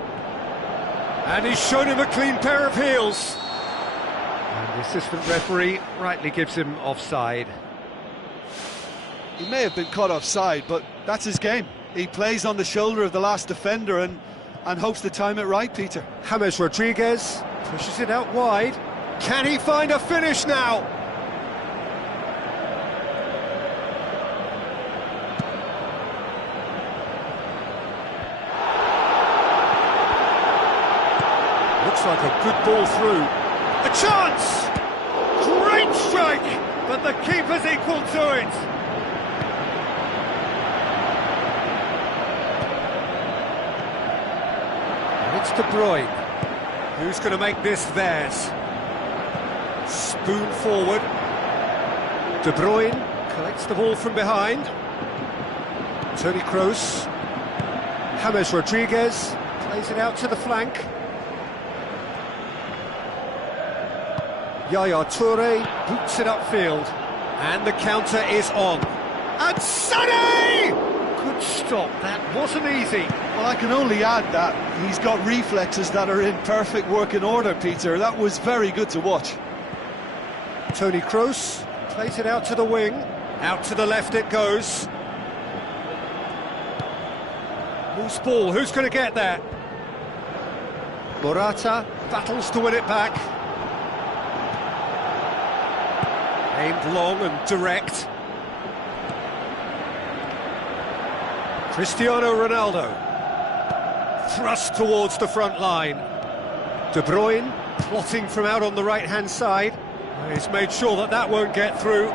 And he's shown him a clean pair of heels. And the assistant referee rightly gives him offside. He may have been caught offside, but that's his game. He plays on the shoulder of the last defender and hopes to time it right, Peter. James Rodriguez pushes it out wide. Can he find a finish now? Looks like a good ball through. A chance! Great strike! But the keeper's equal to it. And it's De Bruyne. Who's going to make this theirs? Spoon forward. De Bruyne collects the ball from behind. Toni Kroos. James Rodriguez plays it out to the flank. Yaya Toure boots it upfield. And the counter is on. And Sané! Good stop, that wasn't easy. Well, I can only add that he's got reflexes that are in perfect working order, Peter. That was very good to watch. Toni Kroos plays it out to the wing. Out to the left it goes. Loose ball, who's going to get there? Morata battles to win it back. Aimed long and direct. Cristiano Ronaldo. Thrust towards the front line. De Bruyne plotting from out on the right-hand side. He's made sure that that won't get through.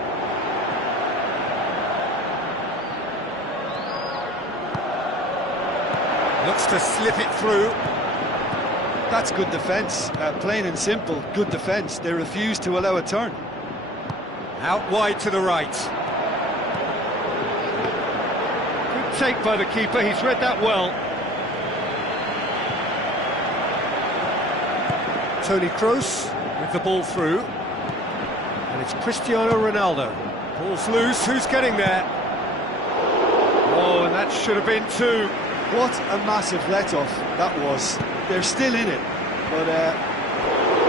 Looks to slip it through. That's good defence, plain and simple, good defence. They refuse to allow a turn. Out wide to the right. Good take by the keeper, he's read that well. Toni Kroos with the ball through. And it's Cristiano Ronaldo. Ball's loose, who's getting there? Oh, and that should have been two. What a massive let-off that was. They're still in it, but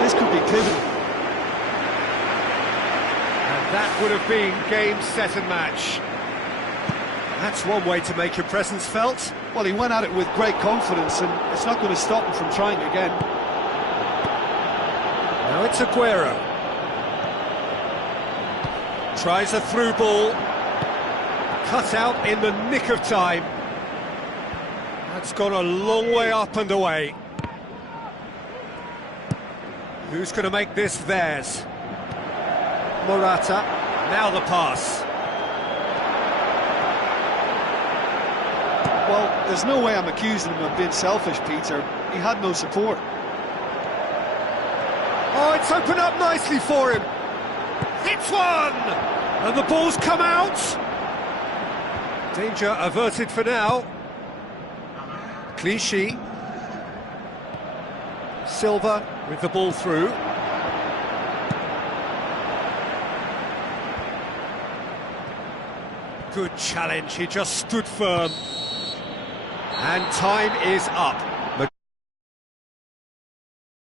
this could be pivotal. And that would have been game, set and match. That's one way to make your presence felt. Well, he went at it with great confidence, and it's not going to stop him from trying again. Now it's Aguero. Tries a through ball. Cut out in the nick of time. That's gone a long way up and away. Who's going to make this theirs? Morata. Now the pass. Well, there's no way I'm accusing him of being selfish, Peter. He had no support. Oh, it's opened up nicely for him. Hits one! And the ball's come out. Danger averted for now. Clichy. Silva with the ball through. Good challenge, he just stood firm. And time is up.